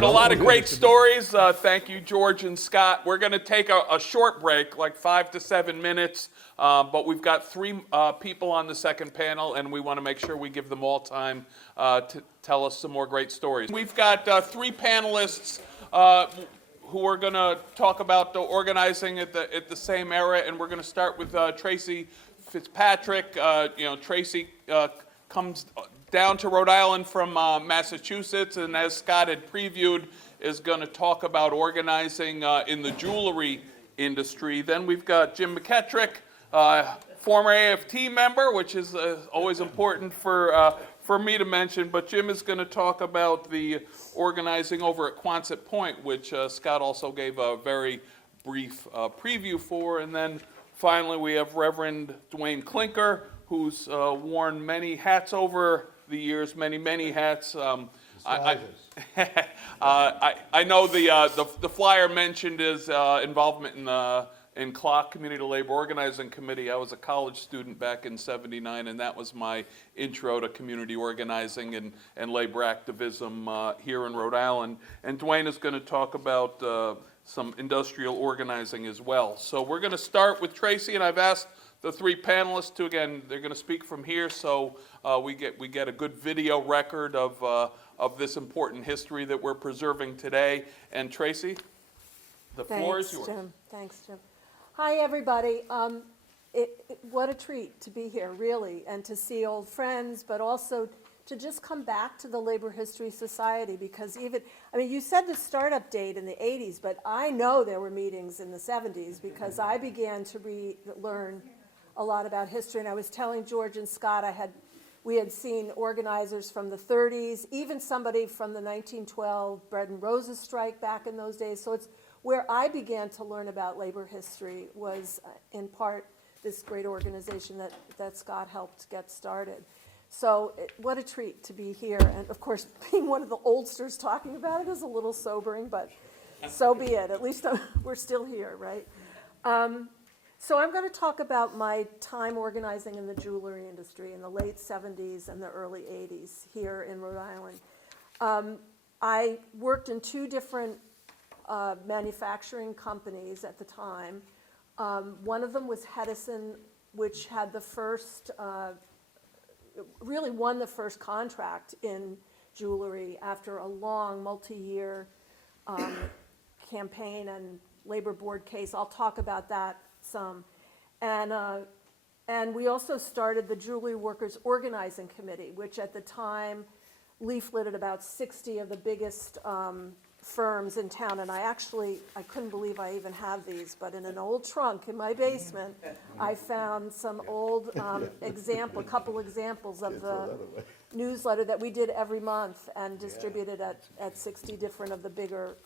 heard a lot of great stories. Thank you, George and Scott. We're going to take a short break, like 5 to 7 minutes, but we've got 3 people on the second panel, and we want to make sure we give them all time to tell us some more great stories. We've got 3 panelists who are going to talk about the organizing at the same era, and we're going to start with Tracy Fitzpatrick. Tracy comes down to Rhode Island from Massachusetts, and as Scott had previewed, is going to talk about organizing in the jewelry industry. Then we've got Jim McKettrick, former AFT member, which is always important for me to mention, but Jim is going to talk about the organizing over at Quonset Point, which Scott also gave a very brief preview for. And then finally we have Reverend Dwayne Klinker, who's worn many hats over the years, many hats. I know the flyer mentioned his involvement in CLOC, Community Labor Organizing Committee. I was a college student back in '79, and that was my intro to community organizing and labor activism here in Rhode Island. And Dwayne is going to talk about some industrial organizing as well. So we're going to start with Tracy, and I've asked the 3 panelists to, again, they're going to speak from here, so we get a good video record of this important history that we're preserving today. And Tracy, the floor is yours. Thanks, Jim. Hi, everybody. What a treat to be here, really, and to see old friends, but also to just come back to the Labor History Society, because you said the startup date in the 80s, but I know there were meetings in the 70s because I began to learn a lot about history, and I was telling George and Scott we had seen organizers from the 30s, even somebody from the 1912 Bread and Roses strike back in those days. So it's where I began to learn about labor history was in part this great organization that Scott helped get started. So what a treat to be here, and of course being one of the oldsters talking about it is a little sobering, but so be it. At least we're still here, right? So I'm going to talk about my time organizing in the jewelry industry in the late 70s and the early 80s here in Rhode Island. I worked in 2 different manufacturing companies at the time. One of them was Hedison, which had the first, really won the first contract in jewelry after a long multi-year campaign and labor board case. I'll talk about that some. And we also started the Jewelry Workers Organizing Committee, which at the time leafleted about 60 of the biggest firms in town. And I couldn't believe I even have these, but in an old trunk in my basement, I found some old a couple examples of the newsletter that we did every month and distributed at 60 different of the bigger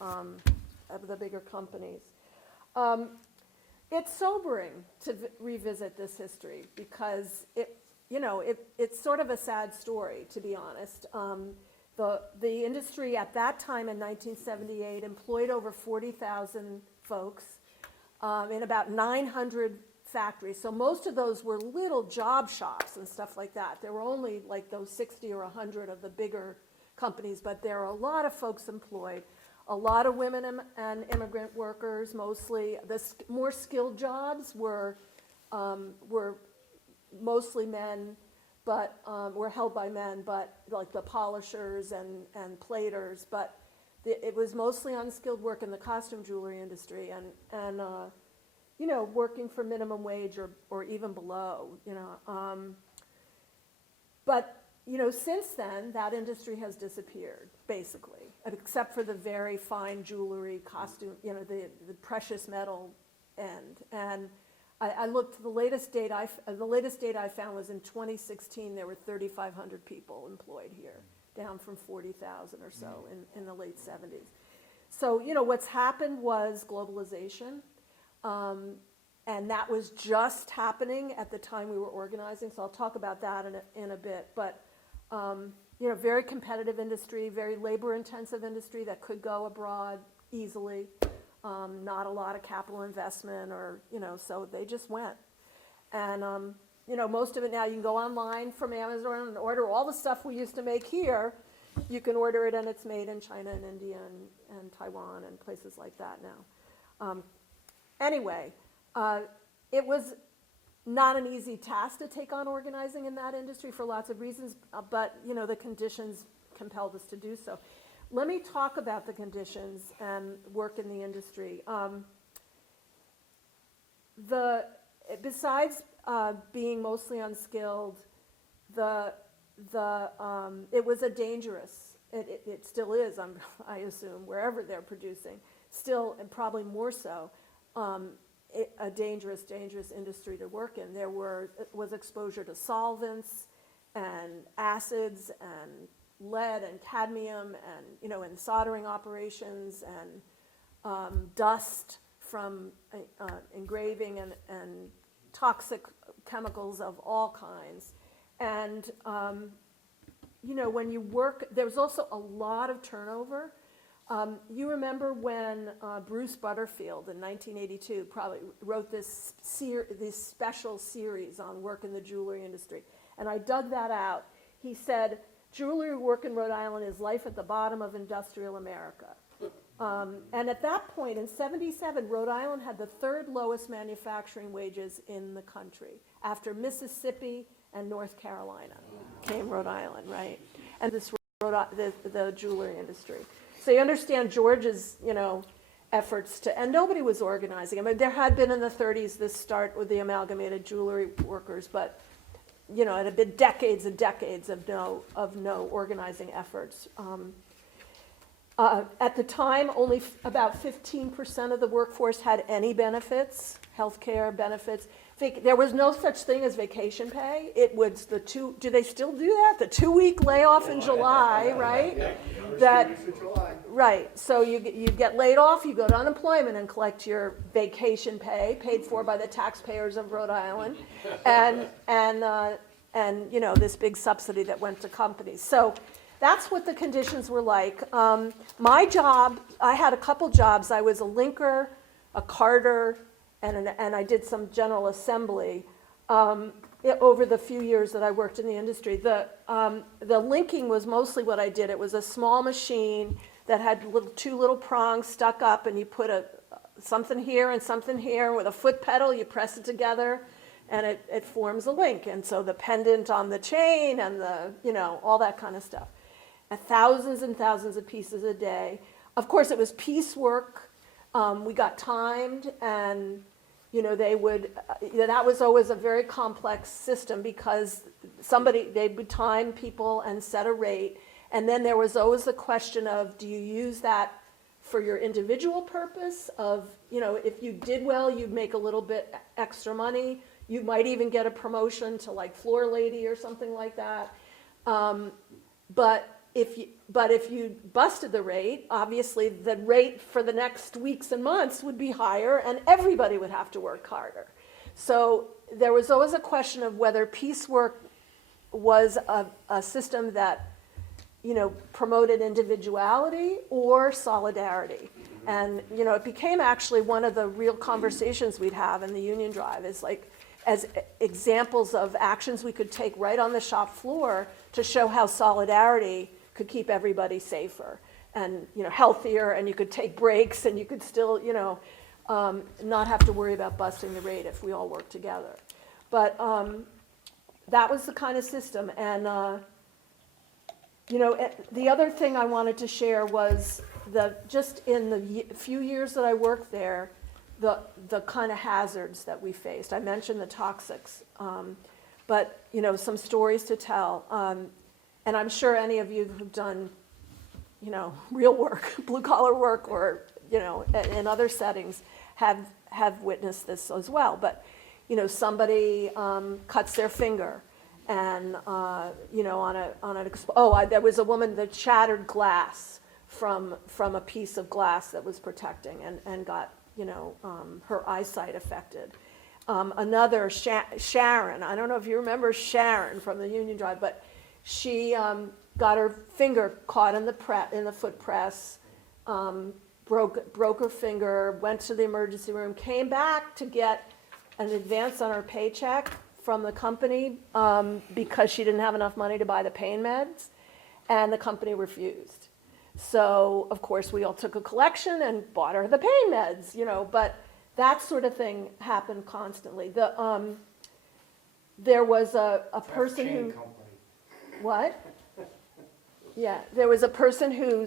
companies. It's sobering to revisit this history because it's sort of a sad story, to be honest. The industry at that time in 1978 employed over 40,000 folks in about 900 factories. So most of those were little job shops and stuff like that. There were only like those 60 or 100 of the bigger companies, but there are a lot of folks employed. A lot of women and immigrant workers, mostly. The more skilled jobs were mostly men, but were held by men, but like the polishers and platers. But it was mostly unskilled work in the costume jewelry industry, and working for minimum wage or even below. But since then, that industry has disappeared, basically, except for the very fine jewelry, costume, the precious metal end. And I looked, the latest date I found was in 2016, there were 3,500 people employed here, down from 40,000 or so in the late 70s. So, what's happened was globalization, and that was just happening at the time we were organizing, so I'll talk about that in a bit. But very competitive industry, very labor-intensive industry that could go abroad easily. Not a lot of capital investment, so they just went. And most of it now you can go online from Amazon and order all the stuff we used to make here, you can order it and it's made in China and India and Taiwan and places like that now. Anyway, it was not an easy task to take on organizing in that industry for lots of reasons, but the conditions compelled us to do so. Let me talk about the conditions and work in the industry. Besides being mostly unskilled, it was a dangerous, it still is, I assume, wherever they're producing, still, and probably more so, a dangerous industry to work in. There was exposure to solvents and acids and lead and cadmium and, in soldering operations, and dust from engraving and toxic chemicals of all kinds. And, when you work, there's also a lot of turnover. You remember when Bruce Butterfield in 1982 probably wrote this special series on work in the jewelry industry. And I dug that out. He said, jewelry work in Rhode Island is life at the bottom of industrial America. And at that point, in '77, Rhode Island had the third lowest manufacturing wages in the country. After Mississippi and North Carolina came Rhode Island, right? And this the jewelry industry. So you understand George's, efforts to, and nobody was organizing. I mean, there had been in the 30s this start with the amalgamated jewelry workers, but it had been decades and decades of no organizing efforts. At the time, only about 15% of the workforce had any benefits, healthcare benefits. There was no such thing as vacation pay. It was do they still do that? The 2-week layoff in July, right? Right, so you get laid off, you go to unemployment and collect your vacation pay, paid for by the taxpayers of Rhode Island, and this big subsidy that went to companies. So that's what the conditions were like. My job, I had a couple jobs. I was a linker, a carder, and I did some general assembly over the few years that I worked in the industry. The linking was mostly what I did. It was a small machine that had two little prongs stuck up, and you put something here and something here. With a foot pedal, you press it together, and it forms a link. And so the pendant on the chain and all that kind of stuff. And thousands and thousands of pieces a day. Of course, it was piecework. We got timed, and they would, that was always a very complex system because they would time people and set a rate. And then there was always the question of, do you use that for your individual purpose of, if you did well, you'd make a little bit extra money. You might even get a promotion to like floor lady or something like that. But if you busted the rate, obviously the rate for the next weeks and months would be higher, and everybody would have to work harder. So there was always a question of whether piecework was a system that promoted individuality or solidarity. And it became actually one of the real conversations we'd have in the union drive, is like as examples of actions we could take right on the shop floor to show how solidarity could keep everybody safer and healthier, and you could take breaks, and you could still not have to worry about busting the rate if we all work together. But that was the kind of system. And the other thing I wanted to share was just in the few years that I worked there, the kind of hazards that we faced. I mentioned the toxics, but some stories to tell. And I'm sure any of you who've done, real work, blue-collar work, or, in other settings have witnessed this as well. But, somebody cuts their finger, and, there was a woman that shattered glass from a piece of glass that was protecting and got, her eyesight affected. Another, Sharon, I don't know if you remember Sharon from the Union Drive, but she got her finger caught in the foot press, broke her finger, went to the emergency room, came back to get an advance on her paycheck from the company because she didn't have enough money to buy the pain meds. and the company refused. So, of course, we all took a collection and bought her the pain meds, but that sort of thing happened constantly. There was a person who... What? Yeah, there was a person who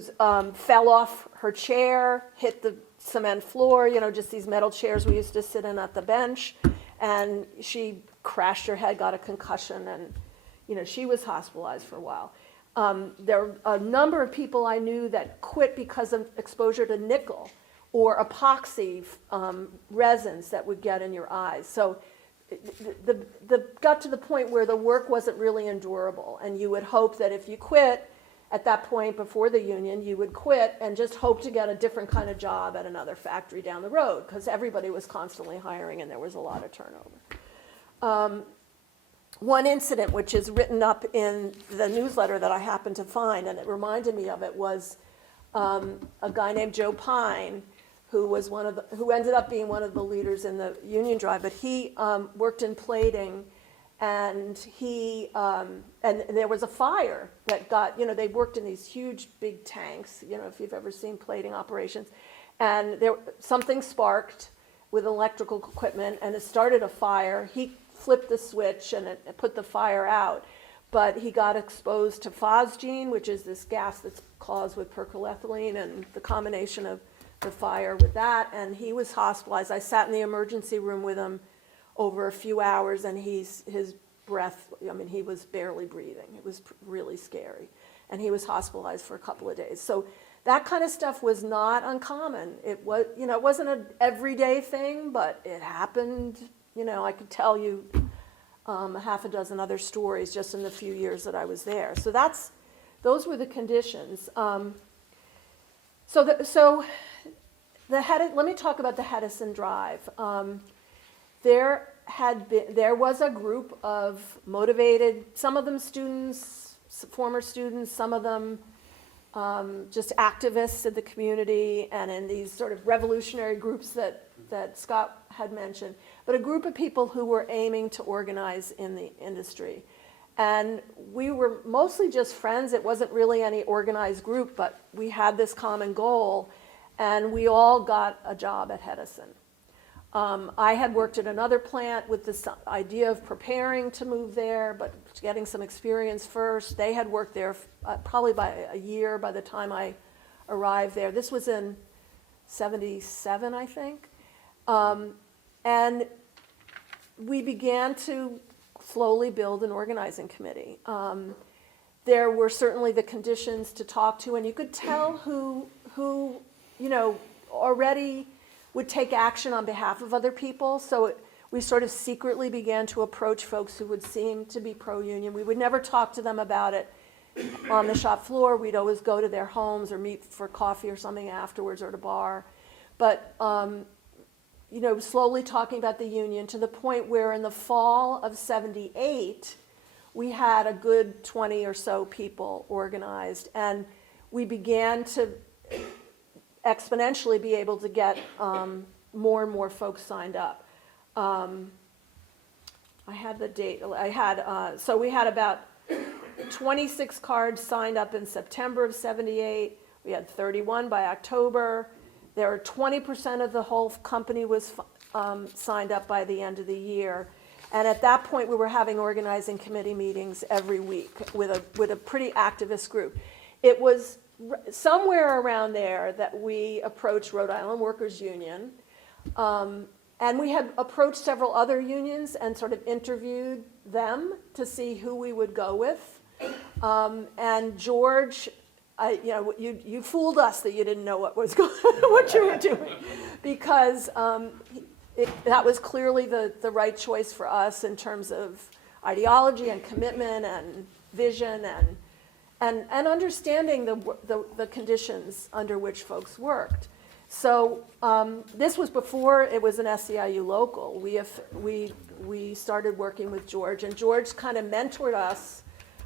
fell off her chair, hit the cement floor, just these metal chairs we used to sit in at the bench, and she crashed her head, got a concussion, and, she was hospitalized for a while. There were a number of people I knew that quit because of exposure to nickel or epoxy resins that would get in your eyes. So the got to the point where the work wasn't really endurable, and you would hope that if you quit at that point before the union, you would quit and just hope to get a different kind of job at another factory down the road, because everybody was constantly hiring and there was a lot of turnover. One incident, which is written up in the newsletter that I happened to find, and it reminded me of it, was a guy named Joe Pine, who ended up being one of the leaders in the union drive, but he worked in plating, and and there was a fire that got, they worked in these huge big tanks, if you've ever seen plating operations, and something sparked with electrical equipment, and it started a fire. He flipped the switch and it put the fire out, but he got exposed to phosgene, which is this gas that's caused with perchlorethylene, and the combination of the fire with that, and he was hospitalized. I sat in the emergency room with him over a few hours, and his breath, he was barely breathing. It was really scary, and he was hospitalized for a couple of days. So that kind of stuff was not uncommon. It was, it wasn't an everyday thing, but it happened. I could tell you a half a dozen other stories just in the few years that I was there. So those were the conditions. Let me talk about the Hedison Drive. There was a group of motivated, some of them students, former students, some of them just activists in the community and in these sort of revolutionary groups that Scott had mentioned, but a group of people who were aiming to organize in the industry. And we were mostly just friends. It wasn't really any organized group, but we had this common goal, and we all got a job at Hedison. I had worked at another plant with this idea of preparing to move there, but getting some experience first. They had worked there probably by a year by the time I arrived there. This was in 77, I think. And we began to slowly build an organizing committee. There were certainly the conditions to talk to, and you could tell who already would take action on behalf of other people. So we sort of secretly began to approach folks who would seem to be pro-union. We would never talk to them about it on the shop floor. We'd always go to their homes or meet for coffee or something afterwards, or at a bar. But slowly talking about the union to the point where in the fall of 78, we had a good 20 or so people organized, and we began to exponentially be able to get more and more folks signed up. I had the date. So we had about 26 cards signed up in September of 78. We had 31 by October. There were 20% of the whole company was signed up by the end of the year. And at that point, we were having organizing committee meetings every week with a pretty activist group. It was somewhere around there that we approached Rhode Island Workers Union. And we had approached several other unions and sort of interviewed them to see who we would go with. And George, you fooled us that you didn't know what you were doing, because that was clearly the right choice for us in terms of ideology and commitment and vision and understanding the conditions under which folks worked. So this was before it was an SEIU local. We started working with George, and George kind of mentored us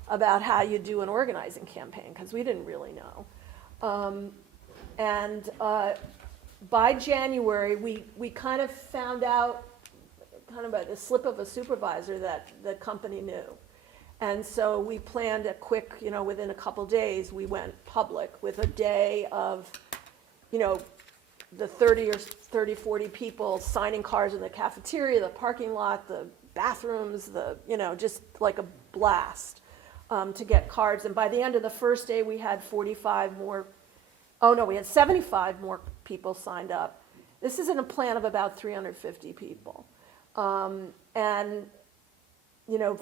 about how you do an organizing campaign, because we didn't really know. By January, we kind of found out, kind of by the slip of a supervisor, that the company knew. And so we planned a quick, within a couple days, we went public with a day of, the 40 people signing cards in the cafeteria, the parking lot, the bathrooms, just like a blast to get cards. And by the end of the first day, we had 75 more, we had 75 more people signed up. This is in a plan of about 350 people. And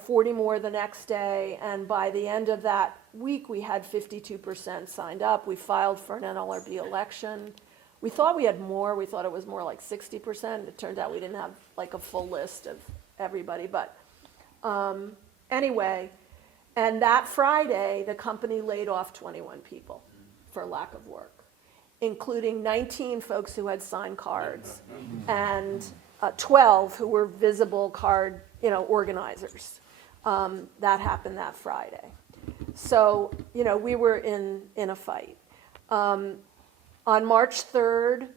40 more the next day, and by the end of that week, we had 52% signed up. We filed for an NLRB election. We thought we had more. We thought it was more like 60%. It turned out we didn't have like a full list of everybody, but anyway, and that Friday, the company laid off 21 people for lack of work, including 19 folks who had signed cards and 12 who were visible card organizers. That happened that Friday. So, we were in a fight. On March 3rd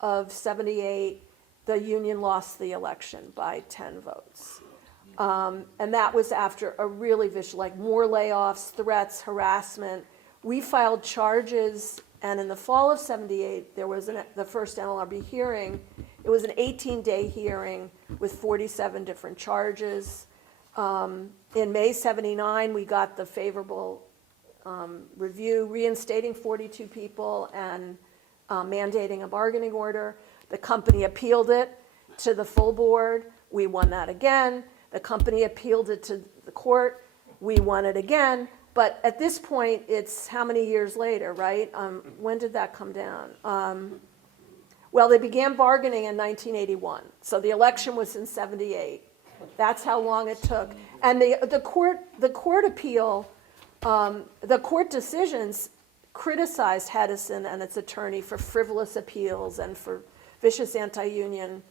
of 78, the union lost the election by 10 votes. And that was after a really vicious, like more layoffs, threats, harassment. We filed charges, and in the fall of 78, there was the first NLRB hearing. It was an 18-day hearing with 47 different charges. In May 79, we got the favorable review, reinstating 42 people and mandating a bargaining order. The company appealed it to the full board. We won that again. The company appealed it to the court. We won it again. But at this point, it's how many years later, right? When did that come down? Well, they began bargaining in 1981. So the election was in 78. That's how long it took. And the court appeal, the court decisions criticized Hedison and its attorney for frivolous appeals and for vicious anti-union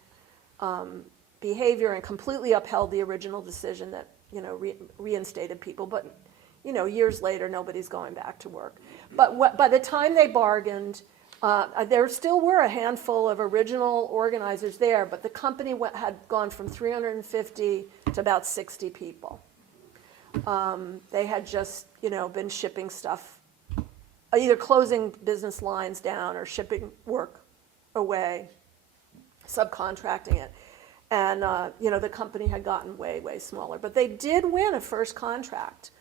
behavior, and completely upheld the original decision that reinstated people. But years later, nobody's going back to work. But by the time they bargained, there still were a handful of original organizers there, but the company had gone from 350 to about 60 people. They had just, been shipping stuff, either closing business lines down or shipping work away, subcontracting it. And, the company had gotten way, way smaller. But they did win a first contract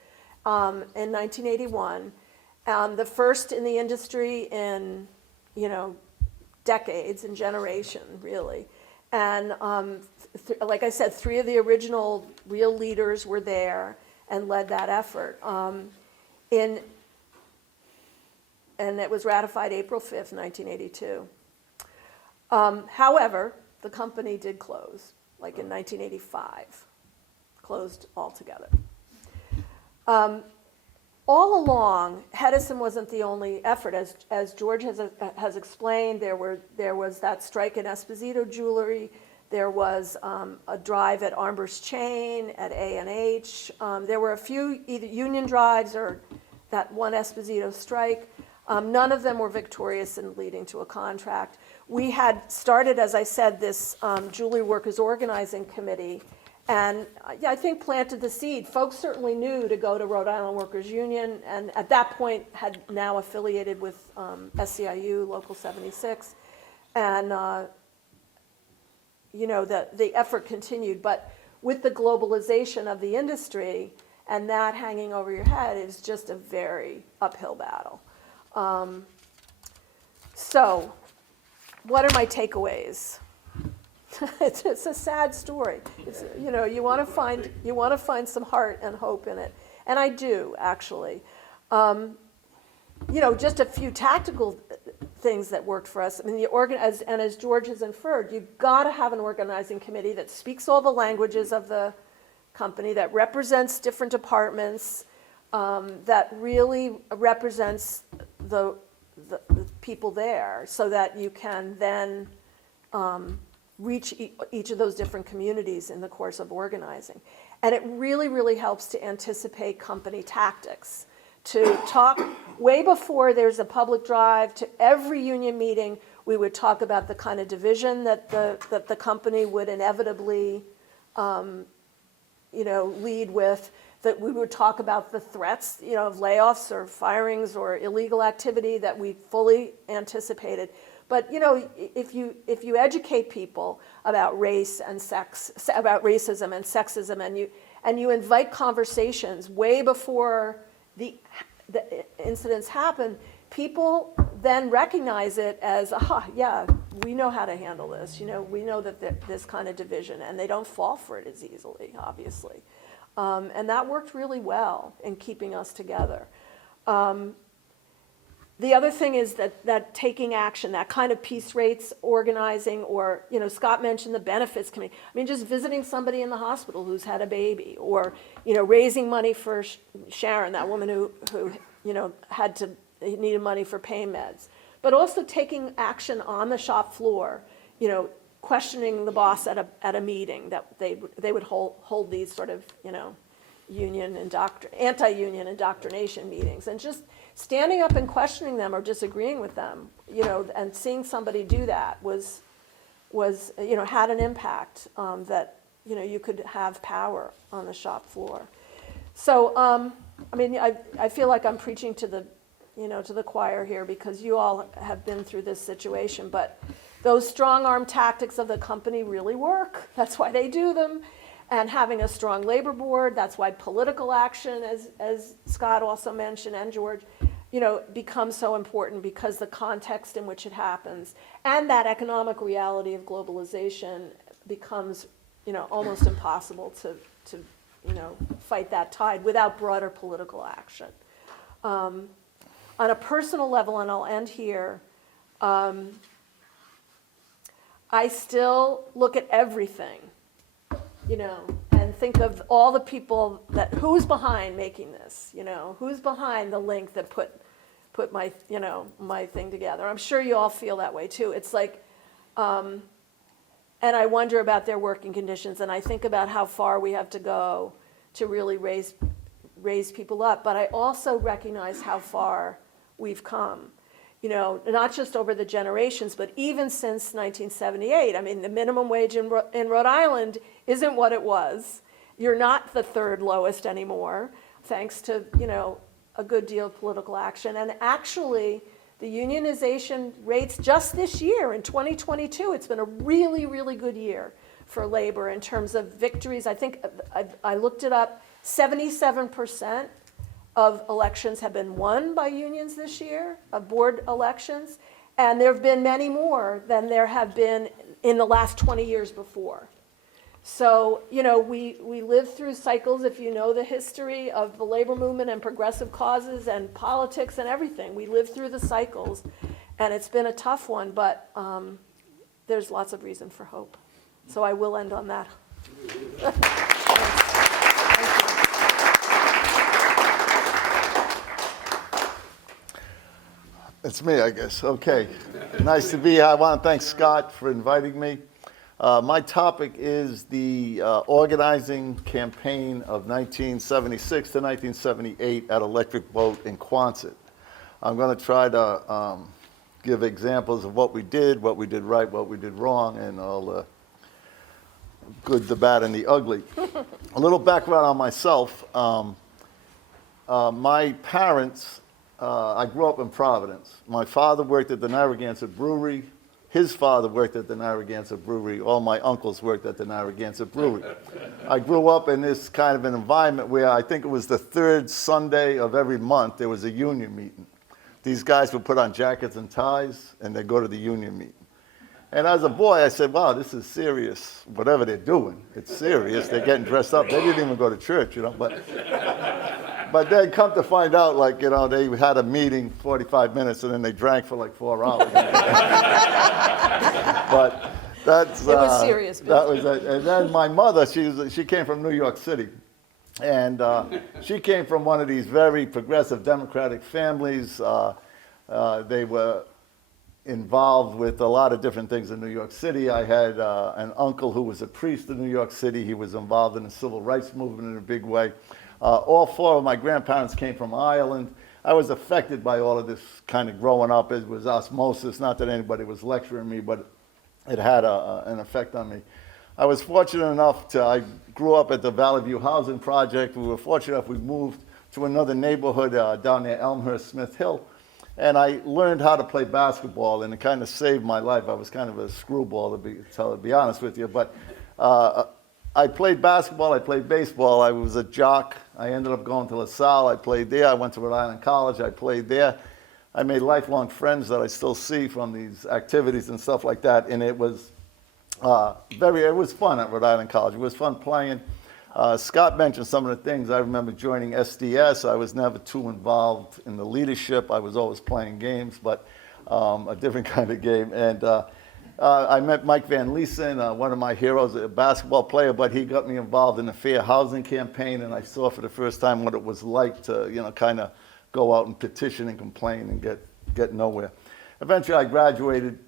in 1981, the first in the industry in, decades and generation, really. And like I said, 3 of the original real leaders were there and led that effort. And it was ratified April 5th, 1982. However, the company did close, like in 1985, closed altogether. All along, Hedison wasn't the only effort. As George has explained, there was that strike in Esposito Jewelry. There was a drive at Armbor's Chain, at A&H. There were a few either union drives or that one Esposito strike. None of them were victorious in leading to a contract. We had started, as I said, this Jewelry Workers Organizing Committee, and I think planted the seed. Folks certainly knew to go to Rhode Island Workers Union, and at that point had now affiliated with SEIU, Local 76. And, the effort continued. But with the globalization of the industry and that hanging over your head, it's just a very uphill battle. So, what are my takeaways? It's a sad story. It's, you want to find some heart and hope in it, and I do actually. Just a few tactical things that worked for us. I mean, as George has inferred, you've got to have an organizing committee that speaks all the languages of the company, that represents different departments, that really represents the people there, so that you can then reach each of those different communities in the course of organizing. And it really, really helps to anticipate company tactics, to talk way before there's a public drive. To every union meeting, we would talk about the kind of division that the company would inevitably lead with, that we would talk about the threats, of layoffs or firings or illegal activity that we fully anticipated. But if you educate people about race and sex, about racism and sexism, and you invite conversations way before the incidents happen, people then recognize it as, yeah, we know how to handle this. We know that this kind of division, and they don't fall for it as easily, obviously. And that worked really well in keeping us together. The other thing is that taking action, that kind of peace rates organizing, or, Scott mentioned the benefits committee. I mean, just visiting somebody in the hospital who's had a baby, or, raising money for Sharon, that woman who needed money for pain meds. But also taking action on the shop floor, questioning the boss at a meeting, that they would hold these sort of, anti-union indoctrination meetings, and just standing up and questioning them or disagreeing with them, and seeing somebody do that was had an impact, that you could have power on the shop floor. So I feel like I'm preaching to the choir here, because you all have been through this situation, but those strong arm tactics of the company really work. That's why they do them. And having a strong labor board, that's why political action, as Scott also mentioned, and George, becomes so important, because the context in which it happens and that economic reality of globalization becomes, almost impossible to fight that tide without broader political action. On a personal level, and I'll end here, I still look at everything, and think of all the people who's behind making this, who's behind the link that put my, my thing together. I'm sure you all feel that way too. It's like, and I wonder about their working conditions, and I think about how far we have to go to really raise people up. But I also recognize how far we've come. Not just over the generations, but even since 1978. I mean, the minimum wage in Rhode Island isn't what it was. You're not the third lowest anymore, thanks to, a good deal of political action. And actually, the unionization rates just this year, in 2022, it's been a really, really good year for labor in terms of victories. I think I looked it up, 77% of elections have been won by unions this year, of board elections, and there have been many more than there have been in the last 20 years before. So, we live through cycles, if you know the history of the labor movement and progressive causes and politics and everything. We live through the cycles, and it's been a tough one, but there's lots of reason for hope. So I will end on that. It's me, I guess. Okay. Nice to be here. I want to thank Scott for inviting me. My topic is the organizing campaign of 1976 to 1978 at Electric Boat in Quonset. I'm going to try to give examples of what we did right, what we did wrong, and all the good, the bad, and the ugly. A little background on myself. My parents, I grew up in Providence. My father worked at the Narragansett Brewery. His father worked at the Narragansett Brewery. All my uncles worked at the Narragansett Brewery. I grew up in this kind of an environment where I think it was the third Sunday of every month there was a union meeting. These guys would put on jackets and ties, and they'd go to the union meeting. And as a boy, I said, wow, this is serious. Whatever they're doing, it's serious. They're getting dressed up. They didn't even go to church, But then come to find out, they had a meeting 45 minutes, and then they drank for like 4 hours. But that's... It was serious business. That was it. And then my mother, she came from New York City. And she came from one of these very progressive Democratic families. They were involved with a lot of different things in New York City. I had an uncle who was a priest in New York City. He was involved in the civil rights movement in a big way. All 4 of my grandparents came from Ireland. I was affected by all of this kind of growing up. It was osmosis, not that anybody was lecturing me, but it had an effect on me. I was fortunate enough I grew up at the Valley View Housing Project. We were fortunate enough we moved to another neighborhood down near Elmhurst, Smith Hill. And I learned how to play basketball, and it kind of saved my life. I was kind of a screwball, to be honest with you. But I played basketball, I played baseball, I was a jock. I ended up going to LaSalle, I played there. I went to Rhode Island College, I played there. I made lifelong friends that I still see from these activities and stuff like that. And it was it was fun at Rhode Island College. It was fun playing. Scott mentioned some of the things. I remember joining SDS. I was never too involved in the leadership. I was always playing games, but a different kind of game. And I met Mike Van Leesen, one of my heroes, a basketball player, but he got me involved in the fair housing campaign, and I saw for the first time what it was like to, kind of go out and petition and complain and get nowhere. Eventually, I graduated.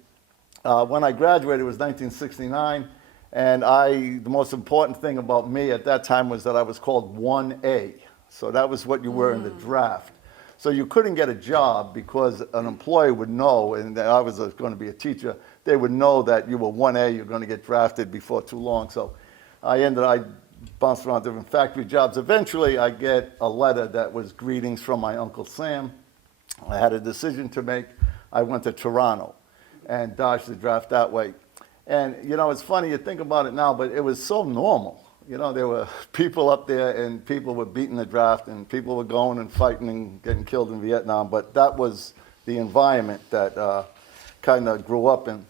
When I graduated, it was 1969. And the most important thing about me at that time was that I was called 1A. So that was what you were in the draft. So you couldn't get a job because an employer would know, and I was going to be a teacher, they would know that you were 1A, you're going to get drafted before too long. So I bounced around different factory jobs. Eventually, I get a letter that was greetings from my Uncle Sam. I had a decision to make. I went to Toronto and dodged the draft that way. And, it's funny, you think about it now, but it was so normal. There were people up there, and people were beating the draft, and people were going and fighting and getting killed in Vietnam. But that was the environment that kind of grew up in.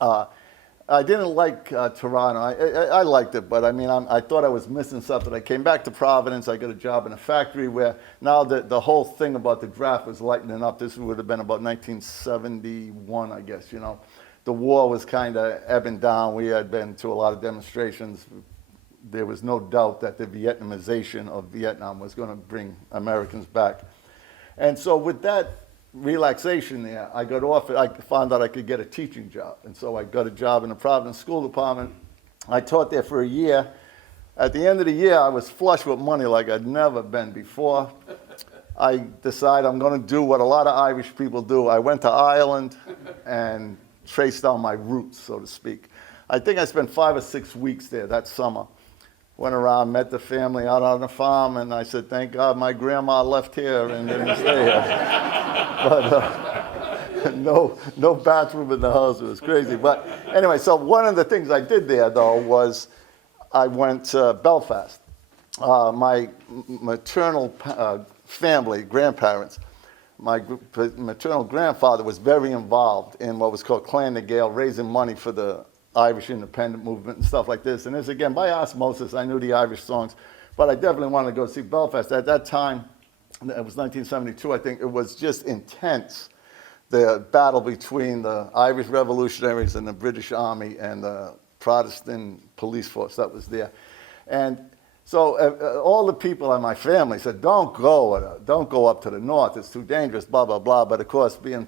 I didn't like Toronto. I liked it, but I thought I was missing something. I came back to Providence. I got a job in a factory where now the whole thing about the draft was lightening up. This would have been about 1971, I guess, The war was kind of ebbing down. We had been to a lot of demonstrations. There was no doubt that the Vietnamization of Vietnam was going to bring Americans back. And so with that relaxation there, I got offered, I found out I could get a teaching job. And so I got a job in the Providence School Department. I taught there for a year. At the end of the year, I was flush with money like I'd never been before. I decided I'm going to do what a lot of Irish people do. I went to Ireland and traced down my roots, so to speak. I think I spent 5 or 6 weeks there that summer. Went around, met the family out on the farm, and I said, thank God my grandma left here and didn't stay here. But no bathroom in the house. It was crazy. But anyway, so one of the things I did there, though, was I went to Belfast. My maternal family, grandparents, my maternal grandfather was very involved in what was called Clan na Gael, raising money for the Irish independent movement and stuff like this. And this, again, by osmosis, I knew the Irish songs, but I definitely wanted to go see Belfast. At that time, it was 1972, I think, it was just intense, the battle between the Irish revolutionaries and the British Army and the Protestant police force that was there. And so all the people in my family said, don't go up to the north, it's too dangerous, blah, blah, blah. But of course, being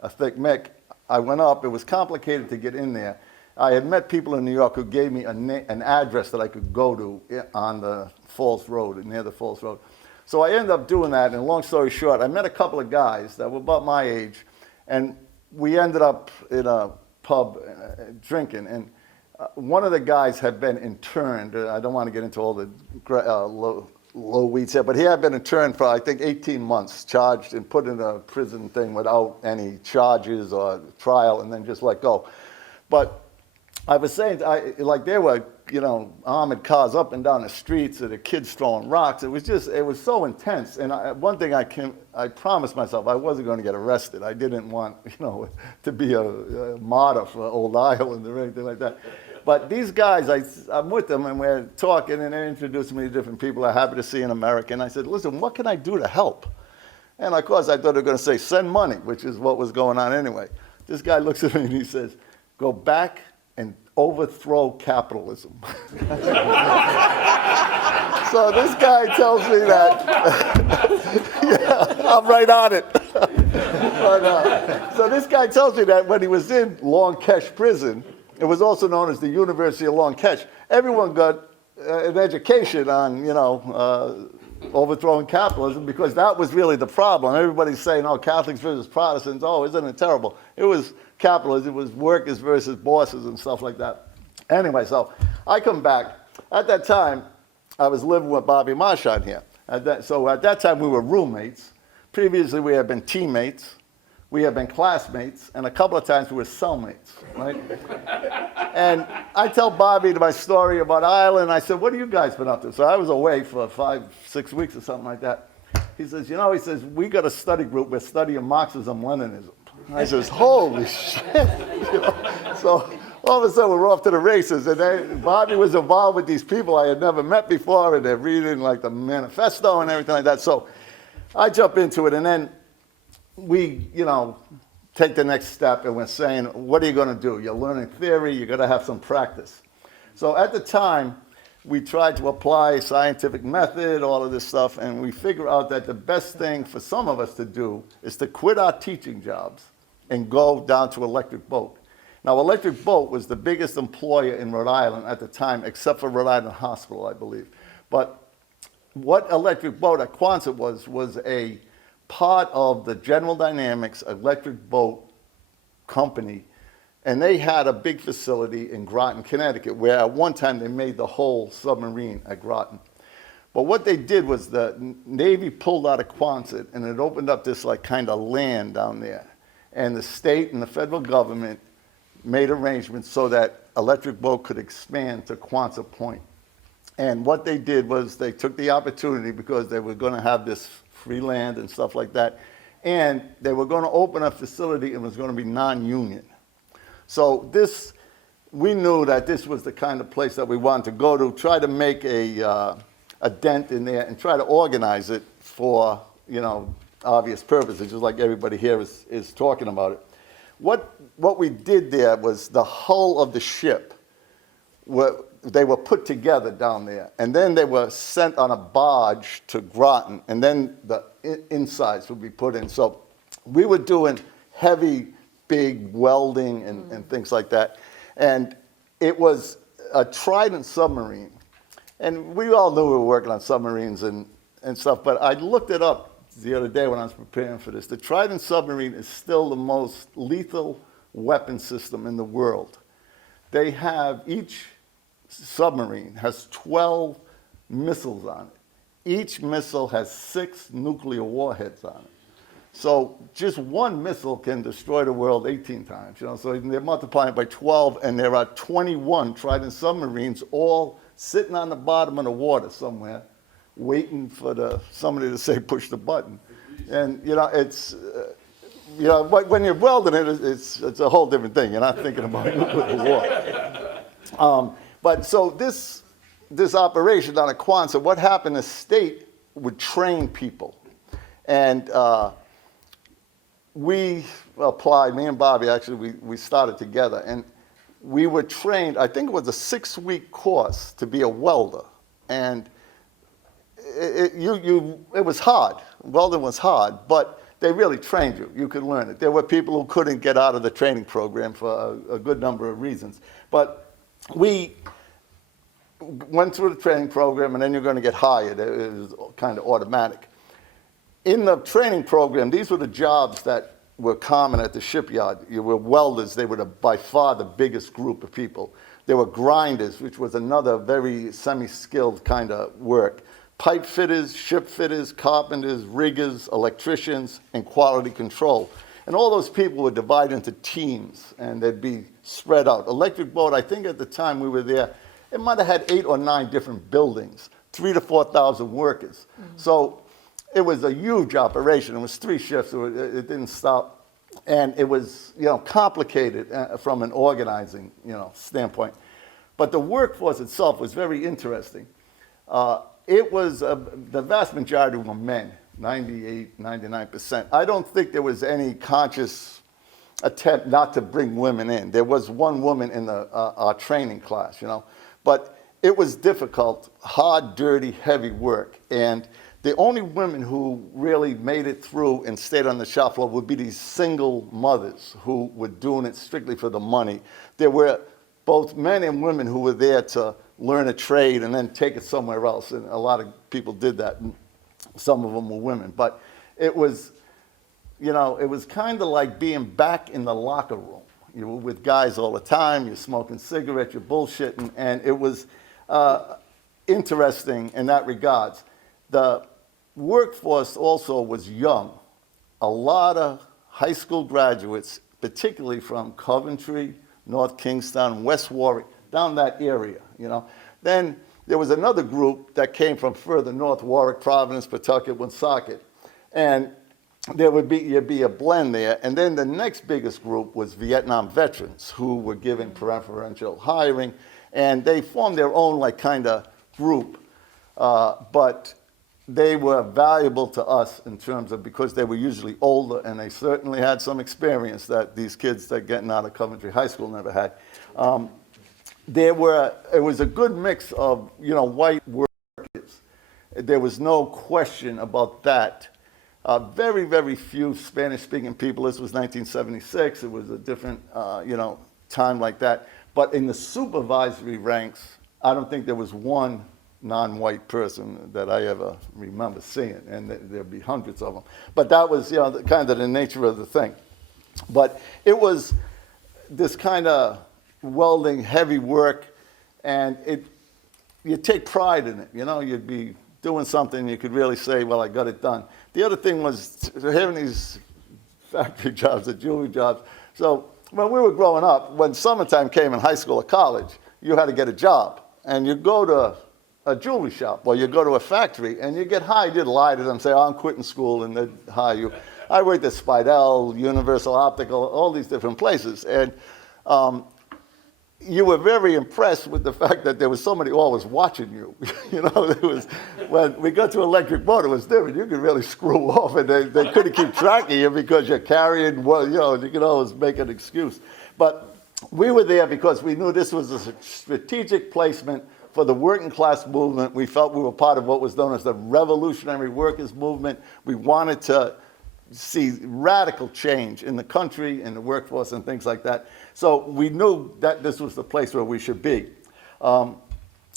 a thick Mick, I went up. It was complicated to get in there. I had met people in New York who gave me an address that I could go to on the Falls Road, near the Falls Road. So I ended up doing that, and long story short, I met a couple of guys that were about my age, and we ended up in a pub drinking, and one of the guys had been interned. I don't want to get into all the low weeds here, but he had been interned for, I think, 18 months, charged and put in a prison thing without any charges or trial, and then just let go. But I was saying, there were, armored cars up and down the streets, and the kids throwing rocks. It was so intense. And one thing I promised myself, I wasn't going to get arrested. I didn't want, to be a martyr for Old Ireland or anything like that. But these guys, I'm with them, and we're talking, and they're introducing me to different people I'm happy to see in America. And I said, listen, what can I do to help? And of course, I thought they were going to say, send money, which is what was going on anyway. This guy looks at me and he says, go back and overthrow capitalism. So this guy tells me that, yeah, I'm right on it. So this guy tells me that when he was in Long Kesh prison, it was also known as the University of Long Kesh, everyone got an education on, overthrowing capitalism, because that was really the problem. Everybody's saying, oh, Catholics versus Protestants, oh, isn't it terrible? It was capitalism, it was workers versus bosses and stuff like that. Anyway, so I come back. At that time, I was living with Bobby Marchand here. So at that time, we were roommates. Previously, we had been teammates. We had been classmates. And a couple of times, we were cellmates, right? And I tell Bobby my story about Ireland. I said, what have you guys been up to? So I was away for 5-6 weeks or something like that. He says, we got a study group. We're studying Marxism, Leninism. I says, holy shit. So all of a sudden, we're off to the races. And then Bobby was involved with these people I had never met before, and they're reading like the manifesto and everything like that. So I jump into it, and then we, take the next step, and we're saying, what are you going to do? You're learning theory. You're going to have some practice. So at the time, we tried to apply scientific method, all of this stuff, and we figure out that the best thing for some of us to do is to quit our teaching jobs and go down to Electric Boat. Now, Electric Boat was the biggest employer in Rhode Island at the time, except for Rhode Island Hospital, I believe. But what Electric Boat at Quonset was a part of the General Dynamics Electric Boat company. And they had a big facility in Groton, Connecticut, where at one time they made the whole submarine at Groton. But what they did was the Navy pulled out of Quonset, and it opened up this kind of land down there. And the state and the federal government made arrangements so that Electric Boat could expand to Quonset Point. And what they did was they took the opportunity, because they were going to have this free land and stuff like that, and they were going to open a facility, and it was going to be non-union. So we knew that this was the kind of place that we wanted to go to, try to make a dent in there and try to organize it for, obvious purposes, just like everybody here is talking about it. What we did there was the hull of the ship, they were put together down there, and then they were sent on a barge to Groton, and then the insides would be put in. So we were doing heavy, big welding and things like that. And it was a Trident submarine. And we all knew we were working on submarines and stuff, but I looked it up the other day when I was preparing for this. The Trident submarine is still the most lethal weapon system in the world. They have, each submarine has 12 missiles on it. Each missile has 6 nuclear warheads on it. So just one missile can destroy the world 18 times, So they're multiplying by 12, and there are 21 Trident submarines all sitting on the bottom of the water somewhere, waiting for somebody to say push the button. And it's when you're welding it, it's a whole different thing. You're not thinking about nuclear war. But so this operation down at Quonset, what happened? The state would train people, and we applied, me and Bobby, actually, we started together, and we were trained, I think it was a 6-week course to be a welder. And it was hard. Welding was hard, but they really trained you. You could learn it. There were people who couldn't get out of the training program for a good number of reasons. But we went through the training program, and then you're going to get hired. It was kind of automatic. In the training program, these were the jobs that were common at the shipyard. You were welders. They were by far the biggest group of people. There were grinders, which was another very semi-skilled kind of work. Pipe fitters, ship fitters, carpenters, riggers, electricians, and quality control. And all those people were divided into teams, and they'd be spread out. Electric Boat, I think at the time we were there, it might have had 8 or 9 different buildings, 3,000 to 4,000 workers. Mm-hmm. So it was a huge operation. It was 3 shifts. It didn't stop. And it was, complicated from an organizing, standpoint. But the workforce itself was very interesting. It was, the vast majority were men, 98, 99%. I don't think there was any conscious attempt not to bring women in. There was one woman in our training class, But it was difficult, hard, dirty, heavy work. And the only women who really made it through and stayed on the shop floor would be these single mothers who were doing it strictly for the money. There were both men and women who were there to learn a trade and then take it somewhere else. And a lot of people did that. And some of them were women. But it was, it was kind of like being back in the locker room. You were with guys all the time, you're smoking cigarettes, you're bullshitting, and it was interesting in that regards. The workforce also was young. A lot of high school graduates, particularly from Coventry, North Kingstown, West Warwick, down that area, you know. Then there was another group that came from further north, Warwick, Providence, Pawtucket, Woonsocket. And there'd be a blend there. And then the next biggest group was Vietnam veterans who were given preferential hiring. And they formed their own like kind of group. But they were valuable to us in terms of, because they were usually older and they certainly had some experience that these kids that getting out of Coventry High School never had. It was a good mix of, you know, white workers. There was no question about that. Very, very few Spanish-speaking people. This was 1976. It was a different, you know, time like that. But in the supervisory ranks, I don't think there was one non-white person that I ever remember seeing, and there'd be hundreds of them. But that was, you know, kind of the nature of the thing. But it was this kind of welding, heavy work, and you take pride in it. You know, you'd be doing something you could really say, well, I got it done. The other thing was having these factory jobs, the jewelry jobs. So when we were growing up, when summertime came in high school or college, you had to get a job, and you go to a jewelry shop, or you go to a factory, and you get hired. You'd lie to them, say, oh, I'm quitting school, and they'd hire you. I worked at Spidell, Universal Optical, all these different places, and you were very impressed with the fact that there was somebody always watching you. You know, it was, when we got to electric boat, it was different. You could really screw off, and they couldn't keep track of you because you're carrying, well, you know, you could always make an excuse. But we were there because we knew this was a strategic placement for the working class movement. We felt we were part of what was known as the revolutionary workers movement. We wanted to see radical change in the country, in the workforce, and things like that. So we knew that this was the place where we should be.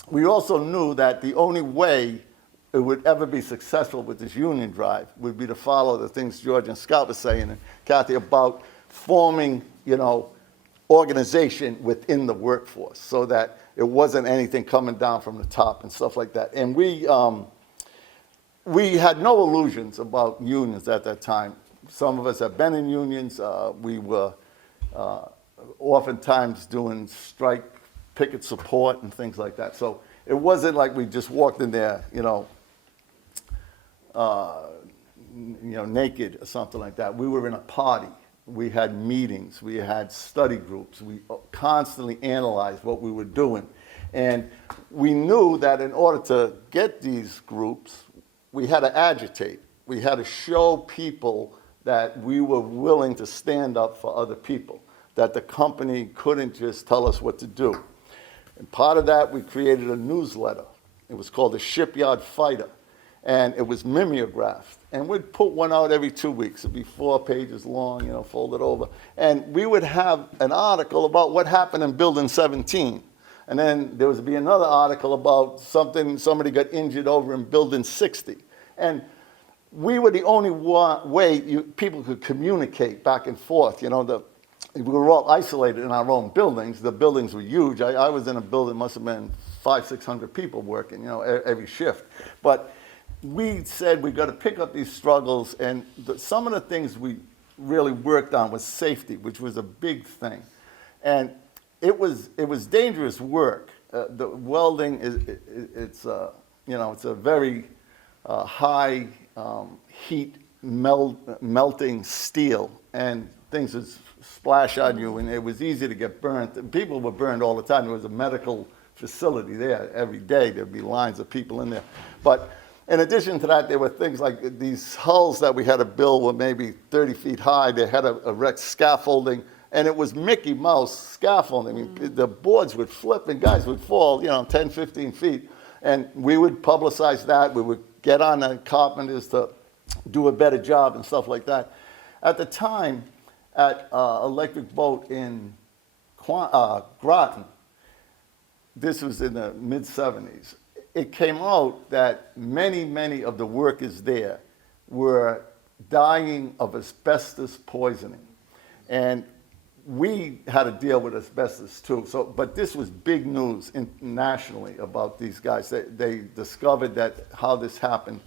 We also knew that the only way it would ever be successful with this union drive would be to follow the things George and Scott were saying, and Kathy, about forming, you know, organization within the workforce so that it wasn't anything coming down from the top and stuff like that. And we had no illusions about unions at that time. Some of us have been in unions. We were oftentimes doing strike, picket support and things like that. So it wasn't like we just walked in there, you know, naked or something like that. We were in a party. We had meetings, we had study groups, we constantly analyzed what we were doing. And we knew that in order to get these groups, we had to agitate. We had to show people that we were willing to stand up for other people, that the company couldn't just tell us what to do. And part of that, we created a newsletter. It was called the Shipyard Fighter, and it was mimeographed. And we'd put one out every 2 weeks. It'd be 4 pages long, you know, folded over. And we would have an article about what happened in Building 17. And then there would be another article about somebody got injured over in Building 60. And we were the only way people could communicate back and forth. You know, we were all isolated in our own buildings. The buildings were huge. I was in a building, must have been 500-600 people working, you know, every shift. But we said we got to pick up these struggles, and some of the things we really worked on was safety, which was a big thing. And it was dangerous work. The welding it's a very high heat melting steel, and things would splash on you, and it was easy to get burnt. People were burned all the time. There was a medical facility there every day. There'd be lines of people in there. But in addition to that, there were things like these hulls that we had to build were maybe 30 feet high. They had a erect scaffolding, and it was Mickey Mouse scaffolding. I mean, the boards would flip and guys would fall, you know, 10, 15 feet. And we would publicize that. We would get on the carpenters to do a better job and stuff like that. At the time, at Electric Boat in Groton, this was in the mid-'70s, it came out that many of the workers there were dying of asbestos poisoning. And we had to deal with asbestos too. So, but this was big news nationally about these guys. They discovered that how this happened.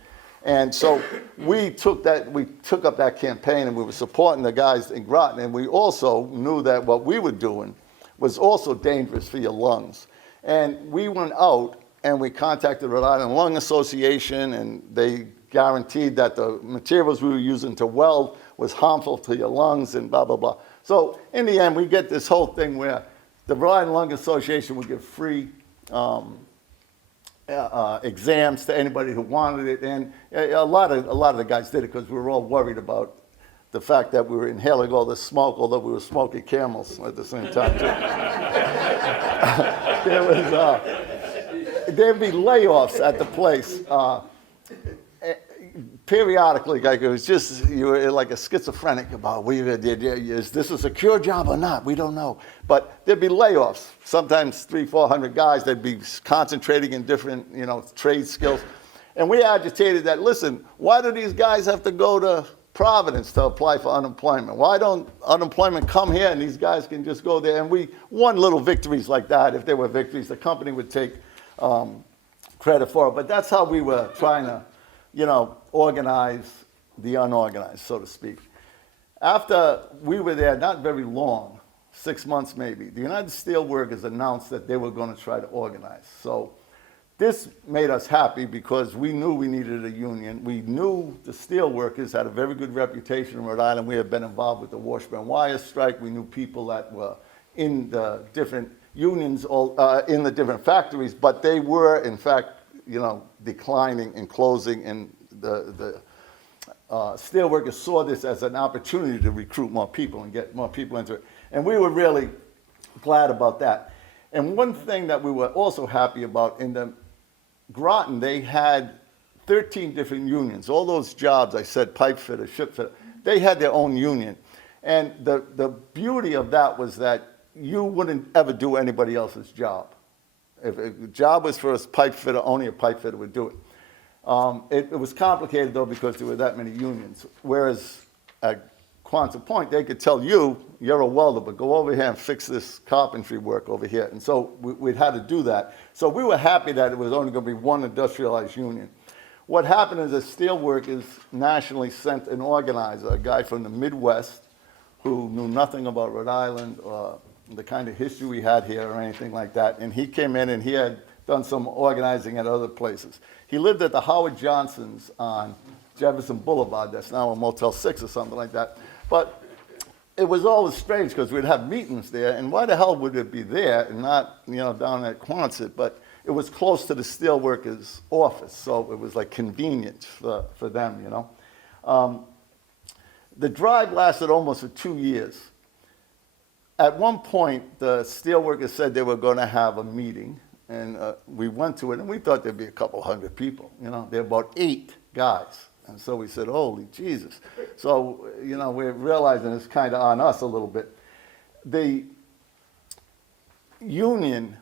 And so we took up that campaign, and we were supporting the guys in Groton. And we also knew that what we were doing was also dangerous for your lungs. And we went out and we contacted Rhode Island Lung Association, and they guaranteed that the materials we were using to weld was harmful to your lungs and blah, blah, blah. So in the end, we get this whole thing where the Rhode Island Lung Association would give free exams to anybody who wanted it, and a lot of the guys did it because we were all worried about the fact that we were inhaling all this smoke, although we were smoking Camels at the same time too. There'd be layoffs at the place periodically. Like it was just, you were like a schizophrenic about, is this a secure job or not? We don't know. But there'd be layoffs. Sometimes 300-400 guys. They'd be concentrating in different, trade skills. And we agitated that, listen, why do these guys have to go to Providence to apply for unemployment? Why don't unemployment come here and these guys can just go there? And we won little victories like that. If there were victories, the company would take credit for it. But that's how we were trying to, organize the unorganized, so to speak. After we were there, not very long, 6 months maybe, the United Steelworkers announced that they were going to try to organize. So this made us happy because we knew we needed a union. We knew the steelworkers had a very good reputation in Rhode Island. We had been involved with the Washburn Wire strike. We knew people that were in the different unions, in the different factories, but they were, in fact, declining and closing, and the steelworkers saw this as an opportunity to recruit more people and get more people into it. And we were really glad about that. And one thing that we were also happy about, in the Groton, they had 13 different unions. All those jobs, I said, pipe fitter, ship fitter, they had their own union. And the beauty of that was that you wouldn't ever do anybody else's job. If a job was for a pipe fitter, only a pipe fitter would do it. It was complicated, though, because there were that many unions. Whereas at Quonset Point, they could tell you, you're a welder, but go over here and fix this carpentry work over here. And so we'd had to do that. So we were happy that it was only going to be one industrialized union. What happened is that steelworkers nationally sent an organizer, a guy from the Midwest, who knew nothing about Rhode Island or the kind of history we had here or anything like that. And he came in and he had done some organizing at other places. He lived at the Howard Johnson's on Jefferson Boulevard. That's now a Motel 6 or something like that. But it was always strange because we'd have meetings there, and why the hell would it be there and not, down at Quonset? But it was close to the steelworkers' office, so it was like convenient for them, The drive lasted almost for 2 years. At one point, the steelworkers said they were going to have a meeting, and we went to it, and we thought there'd be a couple hundred people. There were about 8 guys. And so we said, holy Jesus. So, we're realizing it's kind of on us a little bit. The union,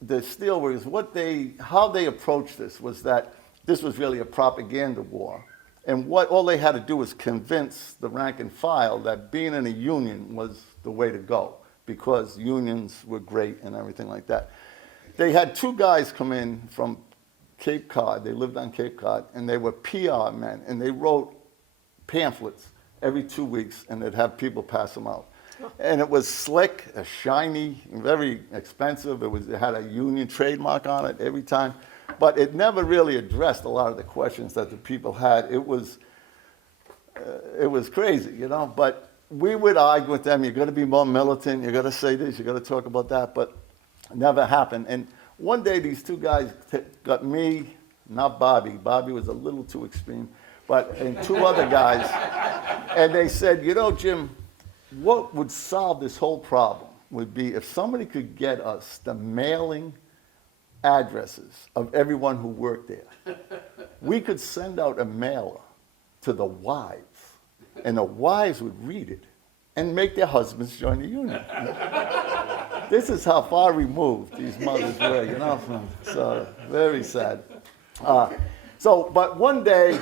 the steelworkers, how they approached this was that this was really a propaganda war. And all they had to do was convince the rank and file that being in a union was the way to go, because unions were great and everything like that. They had 2 guys come in from Cape Cod. They lived on Cape Cod, and they were PR men, and they wrote pamphlets every 2 weeks, and they'd have people pass them out. And it was slick, shiny, very expensive. It had a union trademark on it every time, but it never really addressed a lot of the questions that the people had. It was crazy, but we would argue with them. You're going to be more militant. You're going to say this. You're going to talk about that, but it never happened. And one day, these 2 guys got me, not Bobby. Bobby was a little too extreme, and 2 other guys. And they said, Jim, what would solve this whole problem would be if somebody could get us the mailing addresses of everyone who worked there. We could send out a mailer to the wives, and the wives would read it and make their husbands join the union. This is how far removed these mothers were, so very sad. But one day,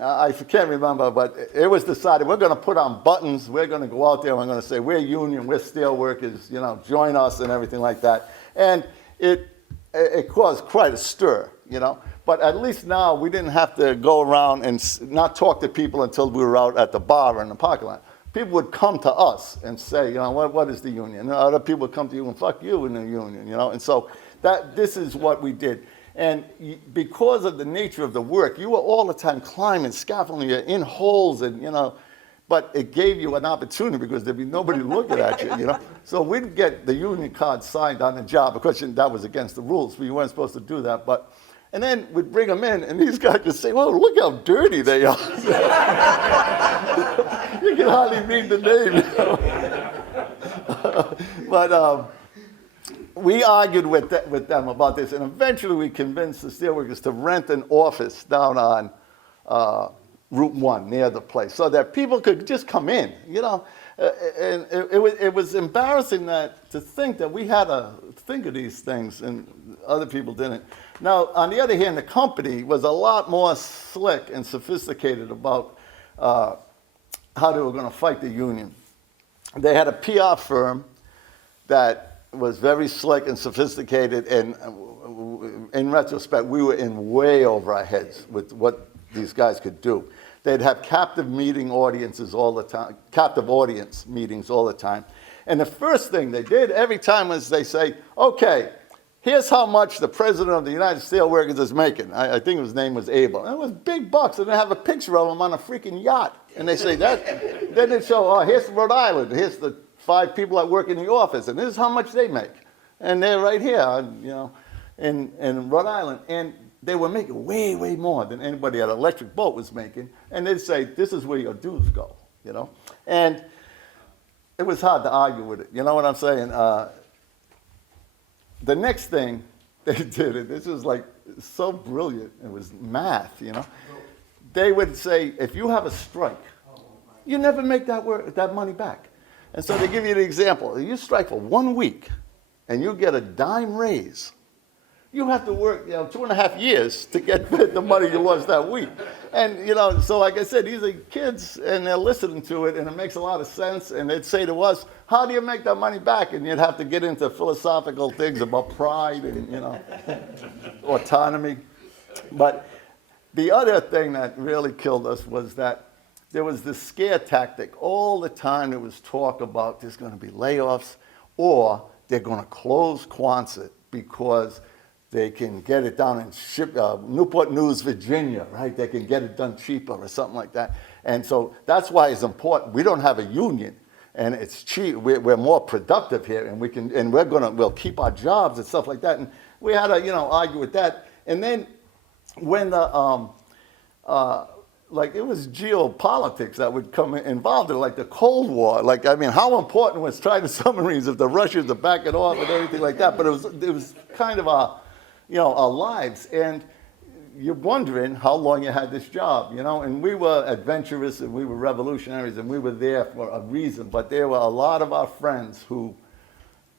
I can't remember, but it was decided we're going to put on buttons. We're going to go out there and we're going to say, we're union, we're steel workers, join us and everything like that. And it caused quite a stir, But at least now we didn't have to go around and not talk to people until we were out at the bar or in the parking lot. People would come to us and say, what is the union? And other people would come to you and fuck you in the union, And so this is what we did. And because of the nature of the work, you were all the time climbing, scaffolding, you're in holes, and but it gave you an opportunity because there'd be nobody looking at you, So we'd get the union card signed on the job. Of course, that was against the rules, but you weren't supposed to do that. And then we'd bring them in, and these guys would say, "Well, look how dirty they are." You can hardly read the name. But we argued with them about this, and eventually we convinced the steelworkers to rent an office down on Route 1 near the place so that people could just come in, And it was embarrassing to think that we had to think of these things and other people didn't. Now, on the other hand, the company was a lot more slick and sophisticated about how they were going to fight the union. They had a PR firm that was very slick and sophisticated, and in retrospect, we were in way over our heads with what these guys could do. They'd have captive audience meetings all the time. And the first thing they did every time was they say, okay, here's how much the president of the United Steelworkers is making. I think his name was Abel. And it was big bucks, and they have a picture of him on a freaking yacht. And they say that. Then they show, here's Rhode Island. Here's the 5 people that work in the office, and this is how much they make. And they're right here, in Rhode Island. And they were making way, way more than anybody at Electric Boat was making. And they'd say, this is where your dues go, And it was hard to argue with it. You know what I'm saying? The next thing they did, and this was like so brilliant, it was math, They would say, if you have a strike, you never make that money back. And so they give you the example. If you strike for 1 week and you get a dime raise, you have to work 2.5 years to get the money you lost that week. And, so like I said, these are kids and they're listening to it and it makes a lot of sense. And they'd say to us, how do you make that money back? And you'd have to get into philosophical things about pride and, autonomy. But the other thing that really killed us was that there was this scare tactic. All the time there was talk about there's going to be layoffs or they're going to close Quonset because they can get it down in Newport News, Virginia, right? They can get it done cheaper or something like that. And so that's why it's important. We don't have a union, and it's cheap. We're more productive here, and we'll keep our jobs and stuff like that. And we had to, argue with that. And then when the it was geopolitics that would come involved in, like the Cold War. How important was trying to submarines if the Russians are backing off and everything like that? But it was kind of our lives. And you're wondering how long you had this job, And we were adventurous and we were revolutionaries and we were there for a reason. But there were a lot of our friends who,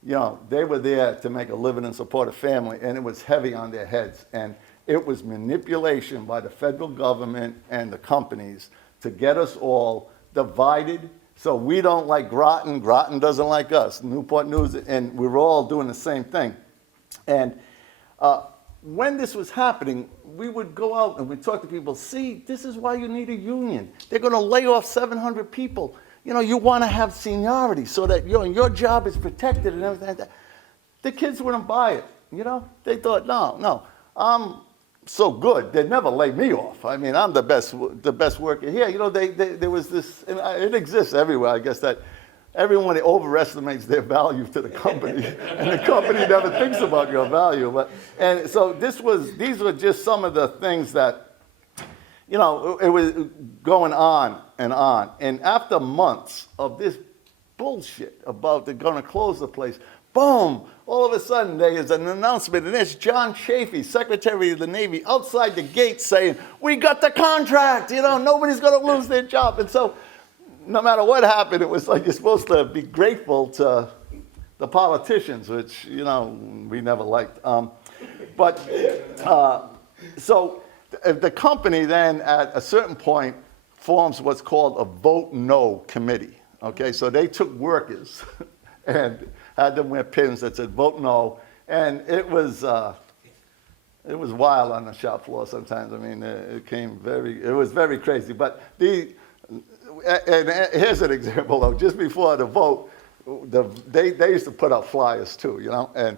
they were there to make a living and support a family, and it was heavy on their heads. And it was manipulation by the federal government and the companies to get us all divided. So we don't like Groton. Groton doesn't like us. Newport News, and we were all doing the same thing. And when this was happening, we would go out and we'd talk to people. See, this is why you need a union. They're going to lay off 700 people. You want to have seniority so that your job is protected and everything like that. The kids wouldn't buy it. They thought, no, I'm so good, they'd never lay me off. I'm the best worker here. There was this, and it exists everywhere, I guess, that everyone overestimates their value to the company, and the company never thinks about your value. And so these were just some of the things that, it was going on. And after months of this bullshit about they're going to close the place, boom, all of a sudden there is an announcement, and it's John Chafee, Secretary of the Navy, outside the gate saying, we got the contract, nobody's going to lose their job. And so no matter what happened, it was like you're supposed to be grateful to the politicians, which, we never liked. So The company then, at a certain point, forms what's called a vote no committee. Okay, so they took workers and had them wear pins that said vote no, and it was wild on the shop floor sometimes. I mean, it was very crazy. But and here's an example though. Just before the vote, they used to put out flyers too, you know, and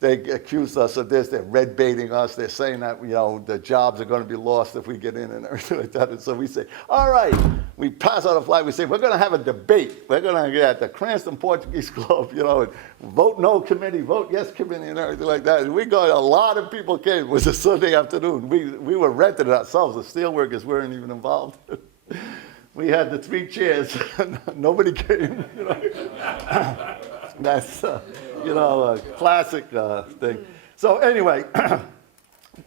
they accused us of this. They're red baiting us. They're saying that, you know, the jobs are going to be lost if we get in and everything like that. And so we say, all right, we pass out a flyer. We say, we're going to have a debate. We're going to get at the Cranston Portuguese Club, you know, and vote no committee, vote yes committee, and everything like that. And we got a lot of people came. It was a Sunday afternoon. We were renting it ourselves. The steelworkers weren't even involved. We had the 3 chairs. Nobody came. You know. That's, you know, a classic thing. So anyway,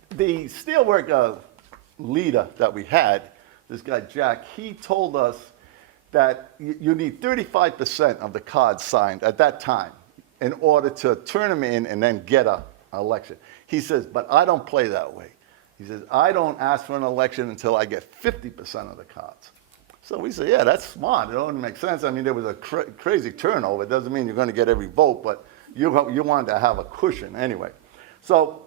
the steelwork leader that we had, this guy Jack, he told us that you need 35% of the cards signed at that time in order to turn them in and then get an election. He says, but I don't play that way. He says, I don't ask for an election until I get 50% of the cards. So we say, yeah, that's smart. It don't make sense. I mean, there was a crazy turnover. It doesn't mean you're going to get every vote, but you wanted to have a cushion anyway. So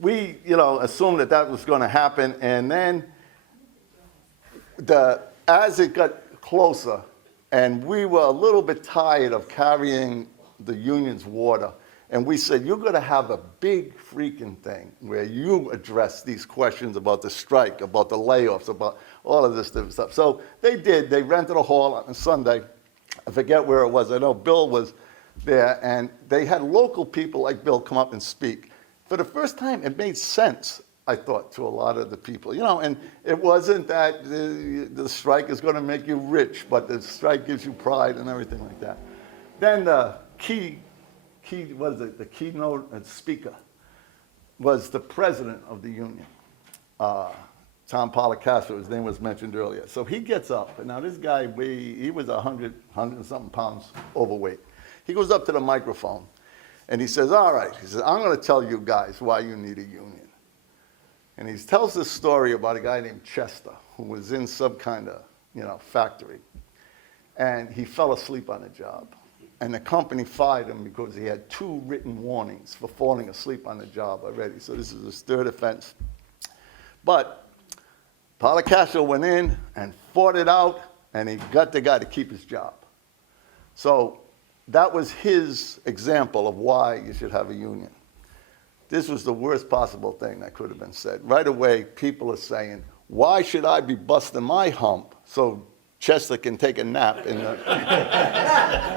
we, you know, assumed that that was going to happen. And then as it got closer, and we were a little bit tired of carrying the union's water, and we said, you're going to have a big freaking thing where you address these questions about the strike, about the layoffs, about all of this different stuff. So they did. They rented a hall on a Sunday. I forget where it was. I know Bill was there, and they had local people like Bill come up and speak. For the first time, it made sense, I thought, to a lot of the people. You know, and it wasn't that the strike is going to make you rich, but the strike gives you pride and everything like that. Then the the keynote speaker was the president of the union, Tom Policastro. His name was mentioned earlier. So he gets up, and now this guy, he was 100 and something pounds overweight. He goes up to the microphone, and he says, all right, he says, I'm going to tell you guys why you need a union. And he tells this story about a guy named Chester, who was in some kind of, you know, factory, and he fell asleep on the job. And the company fired him because he had 2 written warnings for falling asleep on the job already. So this is his 3rd offense. But Policastro went in and fought it out, and he got the guy to keep his job. So that was his example of why you should have a union. This was the worst possible thing that could have been said. Right away, people are saying, why should I be busting my hump so Chester can take a nap in the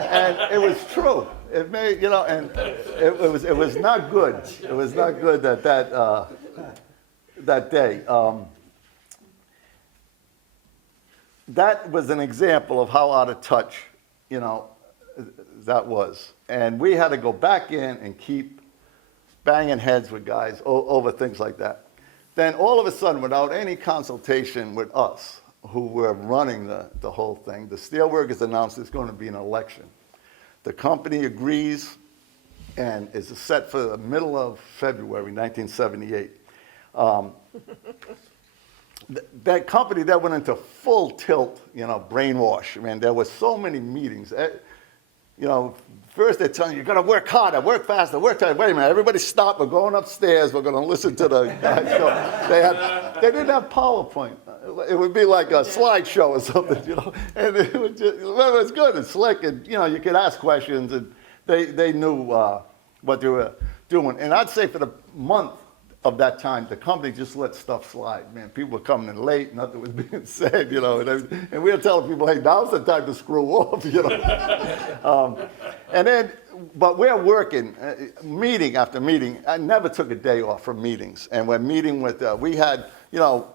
and it was true. It made, you know, and it was not good. It was not good that day. That was an example of how out of touch, you know, that was. And we had to go back in and keep banging heads with guys over things like that. Then all of a sudden, without any consultation with us, who were running the whole thing, the steelworkers announced there's going to be an election. The company agrees, and it's set for the middle of February 1978. That company that went into full tilt, you know, brainwash. I mean, there were so many meetings. You know, first they're telling you, you're going to work harder, work faster, work harder. Wait a minute, everybody stop. We're going upstairs. We're going to listen to the guys. So they didn't have PowerPoint. It would be like a slideshow or something, you know. And it was just, well, it was good and slick, and, you know, you could ask questions, and they knew what they were doing. And I'd say for the month of that time, the company just let stuff slide. Man, people were coming in late, nothing was being said, you know, and we were telling people, hey, now's the time to screw off, you know. And then, but we're working, meeting after meeting. I never took a day off from meetings. And we're meeting with, we had, you know,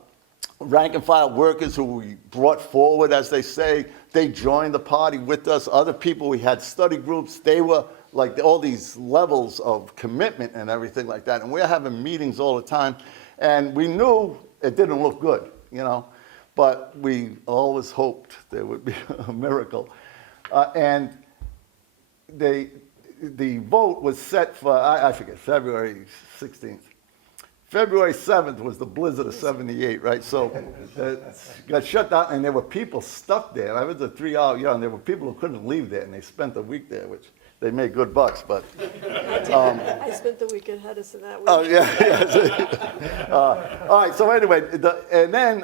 rank and file workers who we brought forward, as they say. They joined the party with us. Other people, we had study groups. They were like all these levels of commitment and everything like that. And we're having meetings all the time. And we knew it didn't look good, you know, but we always hoped there would be a miracle. And the vote was set for, I forget, February 16th. February 7th was the blizzard of '78, right? So it got shut down, and there were people stuck there. I was a 3-hour, and there were people who couldn't leave there, and they spent a week there, which they made good bucks, but. I spent the week at Hedison that week. Oh, yeah. All right, so anyway, and then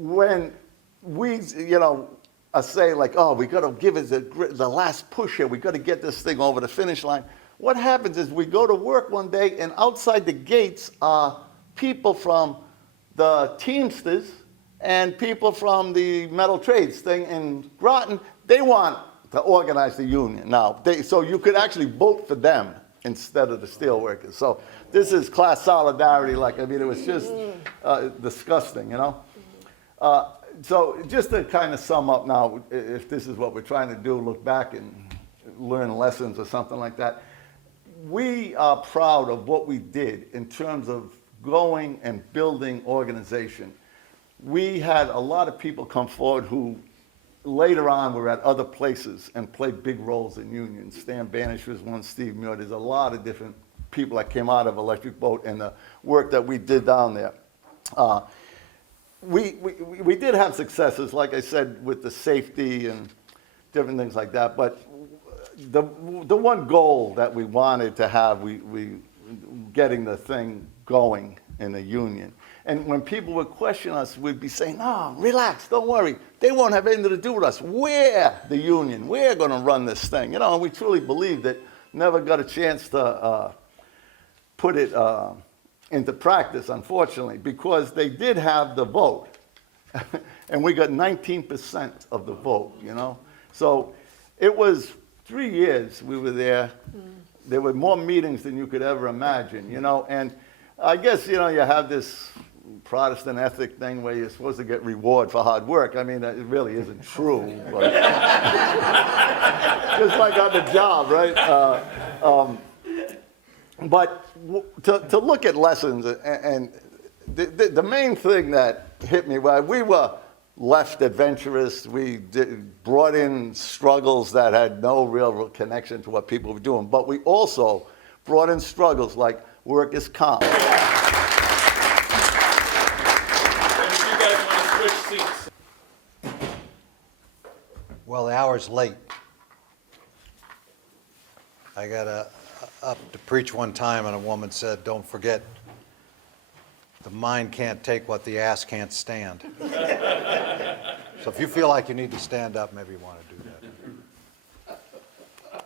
when we, are saying like, oh, we got to give it the last push here, we got to get this thing over the finish line. What happens is we go to work one day, and outside the gates are people from the Teamsters and people from the metal trades thing in Groton. They want to organize the union now. So you could actually vote for them instead of the steelworkers. So this is class solidarity. It was just disgusting, So just to kind of sum up now, if this is what we're trying to do, look back and learn lessons or something like that. We are proud of what we did in terms of going and building organization. We had a lot of people come forward who later on were at other places and played big roles in unions. Stan Banish was one, Steve Muir. There's a lot of different people that came out of Electric Boat and the work that we did down there. We did have successes, like I said, with the safety and different things like that, but the one goal that we wanted to have, we getting the thing going in the union. And when people would question us, we'd be saying, no, relax, don't worry. They won't have anything to do with us. We're the union. We're going to run this thing. And we truly believed it. Never got a chance to put it into practice, unfortunately, because they did have the vote. And we got 19% of the vote, So it was 3 years we were there. There were more meetings than you could ever imagine, And I guess, you have this Protestant ethic thing where you're supposed to get reward for hard work. It really isn't true. But just like on the job, right? But to look at lessons, and the main thing that hit me, we were left adventurous. We brought in struggles that had no real connection to what people were doing. But we also brought in struggles like workers' comp. And if you guys want to switch seats. Well, the hour's late. I got up to preach one time, and a woman said, don't forget, the mind can't take what the ass can't stand. So if you feel like you need to stand up, maybe you want to do that.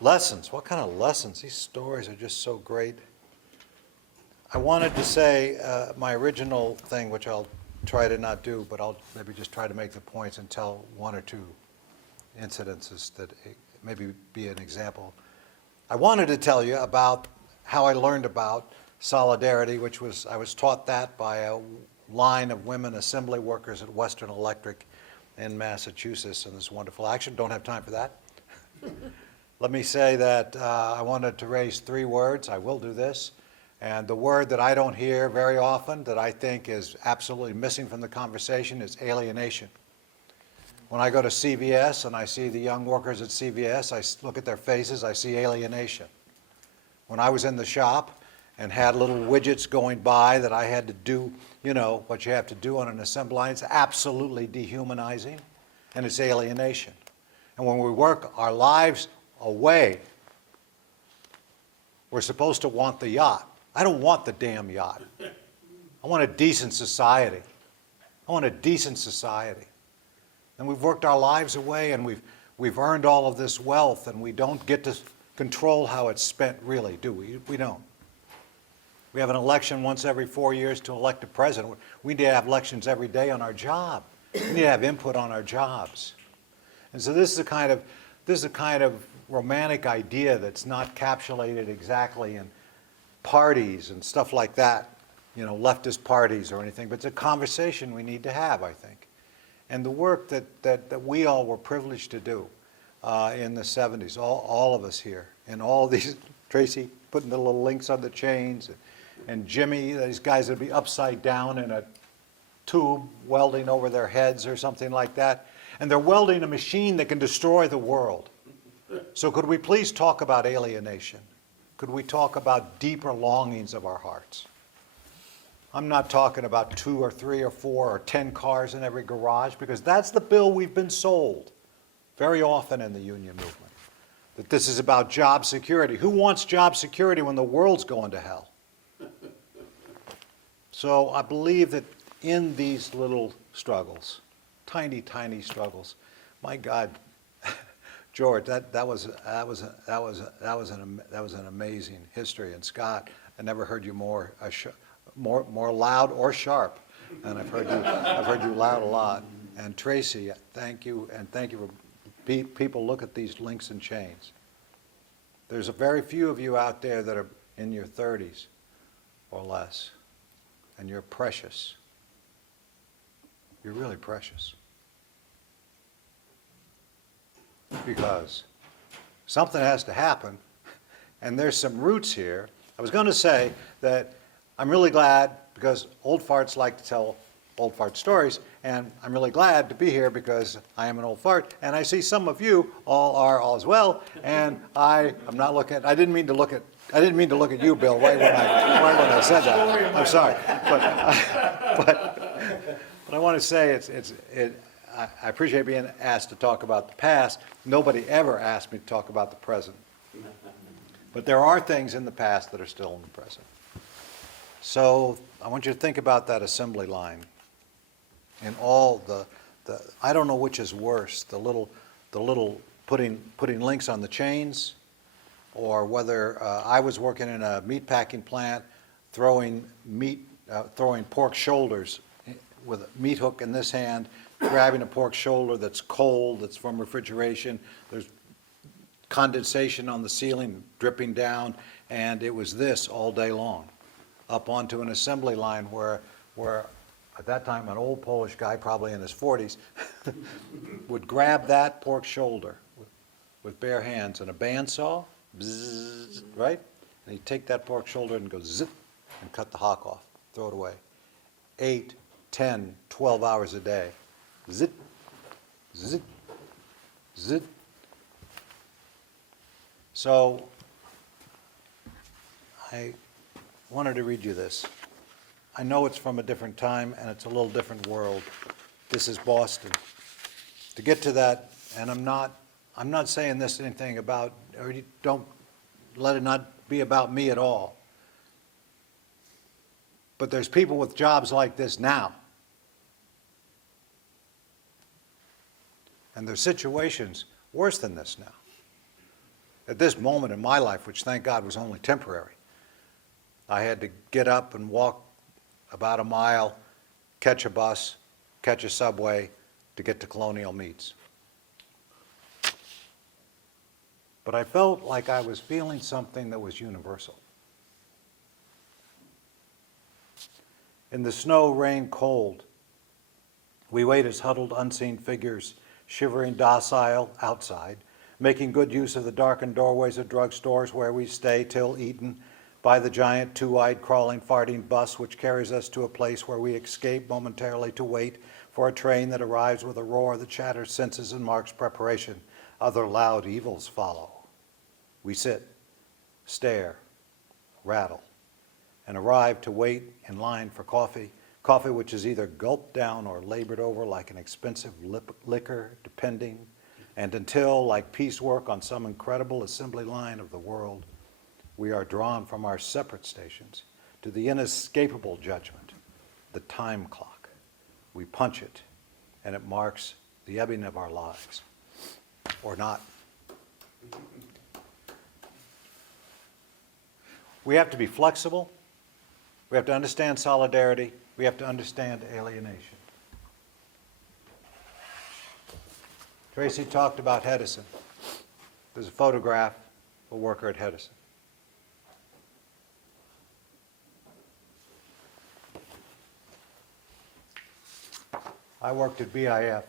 Lessons. What kind of lessons? These stories are just so great. I wanted to say my original thing, which I'll try to not do, but I'll maybe just try to make the points and tell one or two incidences that maybe be an example. I wanted to tell you about how I learned about solidarity, which was, I was taught that by a line of women assembly workers at Western Electric in Massachusetts, and this wonderful action. Don't have time for that. Let me say that I wanted to raise 3 words. I will do this. And the word that I don't hear very often, that I think is absolutely missing from the conversation, is alienation. When I go to CVS and I see the young workers at CVS, I look at their faces, I see alienation. When I was in the shop and had little widgets going by that I had to do, what you have to do on an assembly line, it's absolutely dehumanizing, and it's alienation. And when we work our lives away, we're supposed to want the yacht. I don't want the damn yacht. I want a decent society. I want a decent society. And we've worked our lives away, and we've earned all of this wealth, and we don't get to control how it's spent, really, do we? We don't. We have an election once every 4 years to elect a president. We need to have elections every day on our job. We need to have input on our jobs. And so this is a kind of romantic idea that's not capsulated exactly in parties and stuff like that, leftist parties or anything, but it's a conversation we need to have, I think. And the work that we all were privileged to do in the 70s, all of us here, and all these, Tracy putting the little links on the chains, and Jimmy, these guys would be upside down in a tube welding over their heads or something like that, and they're welding a machine that can destroy the world. So could we please talk about alienation? could we talk about deeper longings of our hearts? I'm not talking about 2 or 3 or 4 or 10 cars in every garage, because that's the bill we've been sold very often in the union movement, that this is about job security. Who wants job security when the world's going to hell? So I believe that in these little struggles, tiny, tiny struggles, my God, George, that was an amazing history. And Scott, I never heard you more loud or sharp, and I've heard you loud a lot. And Tracy, thank you, and thank you for people look at these links and chains. There's a very few of you out there that are in your 30s or less, and you're precious. You're really precious. Because something has to happen, and there's some roots here. I was going to say that I'm really glad, because old farts like to tell old fart stories, and I'm really glad to be here because I am an old fart, and I see some of you all are as well, and I'm not looking. I didn't mean to look at you, Bill, right when I said that. I'm sorry, but I want to say I appreciate being asked to talk about the past. Nobody ever asked me to talk about the present. But there are things in the past that are still in the present. So I want you to think about that assembly line and all the I don't know which is worse, the little putting links on the chains, or whether I was working in a meat packing plant throwing pork shoulders with a meat hook in this hand, grabbing a pork shoulder that's cold, that's from refrigeration. There's condensation on the ceiling, dripping down, and it was this all day long, up onto an assembly line where at that time an old Polish guy, probably in his 40s, would grab that pork shoulder with bare hands and a bandsaw, bzzz, right? And he'd take that pork shoulder and go zip and cut the hock off, throw it away. 8, 10, 12 hours a day. Zip, zip, zip. So I wanted to read you this. I know it's from a different time and it's a little different world. This is Boston. To get to that, and I'm not saying this anything about, or you don't let it not be about me at all. But there's people with jobs like this now. And there's situations worse than this now. At this moment in my life, which thank God was only temporary, I had to get up and walk about a mile, catch a bus, catch a subway to get to Colonial Meats. But I felt like I was feeling something that was universal. In the snow, rain, cold, we wait as huddled, unseen figures, shivering docile outside, making good use of the darkened doorways of drugstores where we stay till eaten by the giant, two-eyed, crawling, farting bus which carries us to a place where we escape momentarily to wait for a train that arrives with a roar that shatters senses and marks preparation. Other loud evils follow. We sit, stare, rattle, and arrive to wait in line for coffee which is either gulped down or labored over like an expensive liquor, depending, and until, like piecework on some incredible assembly line of the world, we are drawn from our separate stations to the inescapable judgment, the time clock. We punch it, and it marks the ebbing of our lives, or not. We have to be flexible. We have to understand solidarity. We have to understand alienation. Tracy talked about Hedison. There's a photograph of a worker at Hedison. I worked at BIF.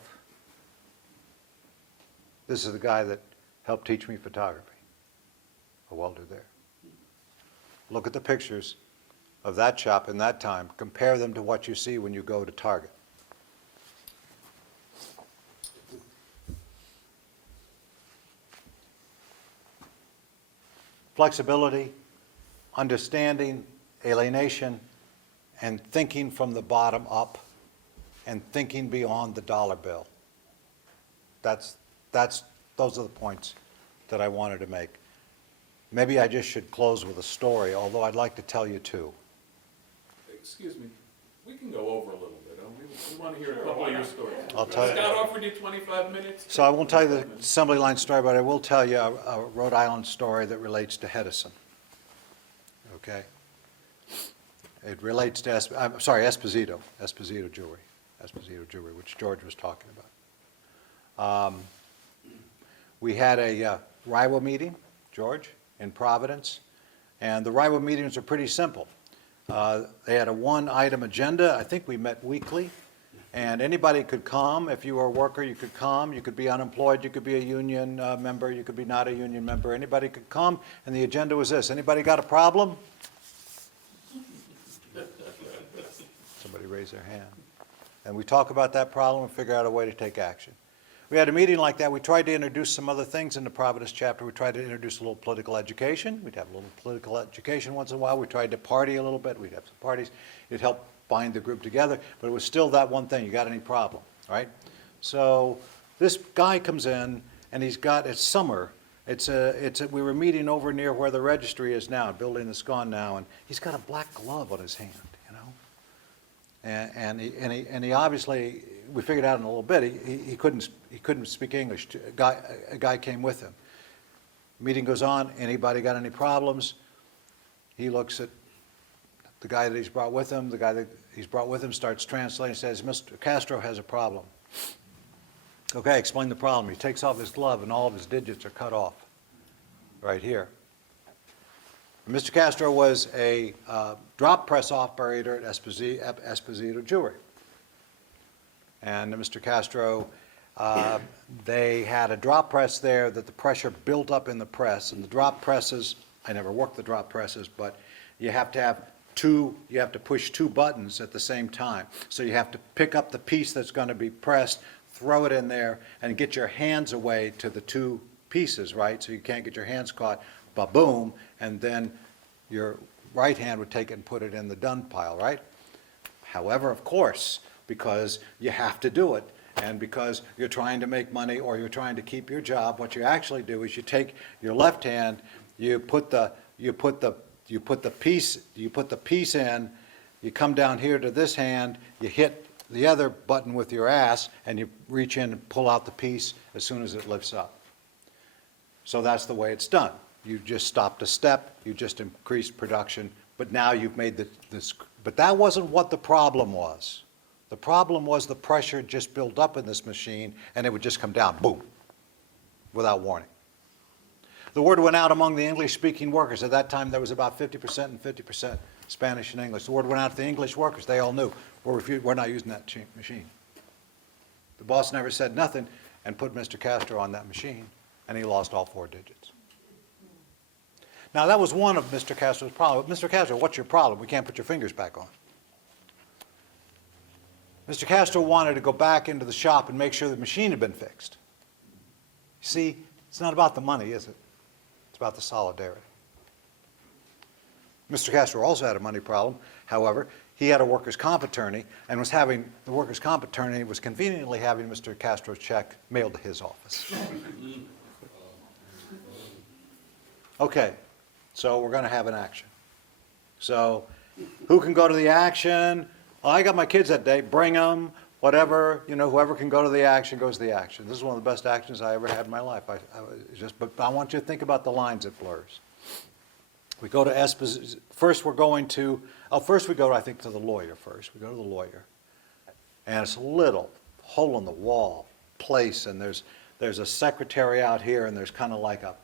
This is the guy that helped teach me photography, a welder there. Look at the pictures of that shop in that time. Compare them to what you see when you go to Target. Flexibility, understanding alienation and thinking from the bottom up and thinking beyond the dollar bill. Those are the points that I wanted to make. Maybe I just should close with a story, although I'd like to tell you two. Excuse me, we can go over a little bit, don't we? We want to hear a couple of your stories. I'll tell you. Scott offered you 25 minutes. So I won't tell you the assembly line story, but I will tell you a Rhode Island story that relates to Hedison. Okay? It relates to, Esposito Jewelry, which George was talking about. We had a RIWA meeting, George, in Providence, and the RIWA meetings are pretty simple. They had a one-item agenda. I think we met weekly, and anybody could come. If you were a worker, you could come. You could be unemployed. You could be a union member. You could be not a union member. Anybody could come, and the agenda was this. Anybody got a problem? Somebody raise their hand. And we talk about that problem and figure out a way to take action. We had a meeting like that. We tried to introduce some other things in the Providence chapter. We tried to introduce a little political education. We'd have a little political education once in a while. We tried to party a little bit. We'd have some parties. It helped bind the group together, but it was still that one thing. You got any problem, right? So this guy comes in, and he's got, it's summer. We were meeting over near where the registry is now, a building that's gone now, and he's got a black glove on his hand, you know? And he obviously, we figured out in a little bit, he couldn't speak English. A guy came with him. Meeting goes on. Anybody got any problems? He looks at the guy that he's brought with him. The guy that he's brought with him starts translating, says, Mr. Castro has a problem. Okay, explain the problem. He takes off his glove and all of his digits are cut off right here. Mr. Castro was a drop press operator at Esposito Jewelry. And Mr. Castro, they had a drop press there that the pressure built up in the press. And the drop presses, I never worked the drop presses, but you have to push two buttons at the same time. So you have to pick up the piece that's going to be pressed, throw it in there, and get your hands away to the two pieces, right? So you can't get your hands caught, ba-boom, and then your right hand would take it and put it in the done pile, right? However, of course, because you have to do it, and because you're trying to make money or you're trying to keep your job, what you actually do is you take your left hand, you put the piece in, you come down here to this hand, you hit the other button with your ass, and you reach in and pull out the piece as soon as it lifts up. So that's the way it's done. You just stopped a step, you just increased production, but now you've made this. But that wasn't what the problem was. The problem was the pressure just built up in this machine, and it would just come down, boom, without warning. The word went out among the English-speaking workers. At that time, there was about 50% and 50% Spanish and English. The word went out to the English workers. They all knew, we're not using that machine. The boss never said nothing and put Mr. Castro on that machine, and he lost all 4 digits. Now, that was one of Mr. Castro's problems. Mr. Castro, what's your problem? We can't put your fingers back on. Mr. Castro wanted to go back into the shop and make sure the machine had been fixed. You see, it's not about the money, is it? It's about the solidarity. Mr. Castro also had a money problem. However, he had a workers' comp attorney and was having, the workers' comp attorney was conveniently having Mr. Castro's check mailed to his office. Okay, so we're going to have an action. So who can go to the action? Well, I got my kids that day, bring them, whatever, you know, whoever can go to the action goes to the action. This is one of the best actions I ever had in my life. But I want you to think about the lines it blurs. We go to Esposito. First we go, I think, to the lawyer first. We go to the lawyer. And it's a little hole in the wall place, and there's a secretary out here, and there's kind of like a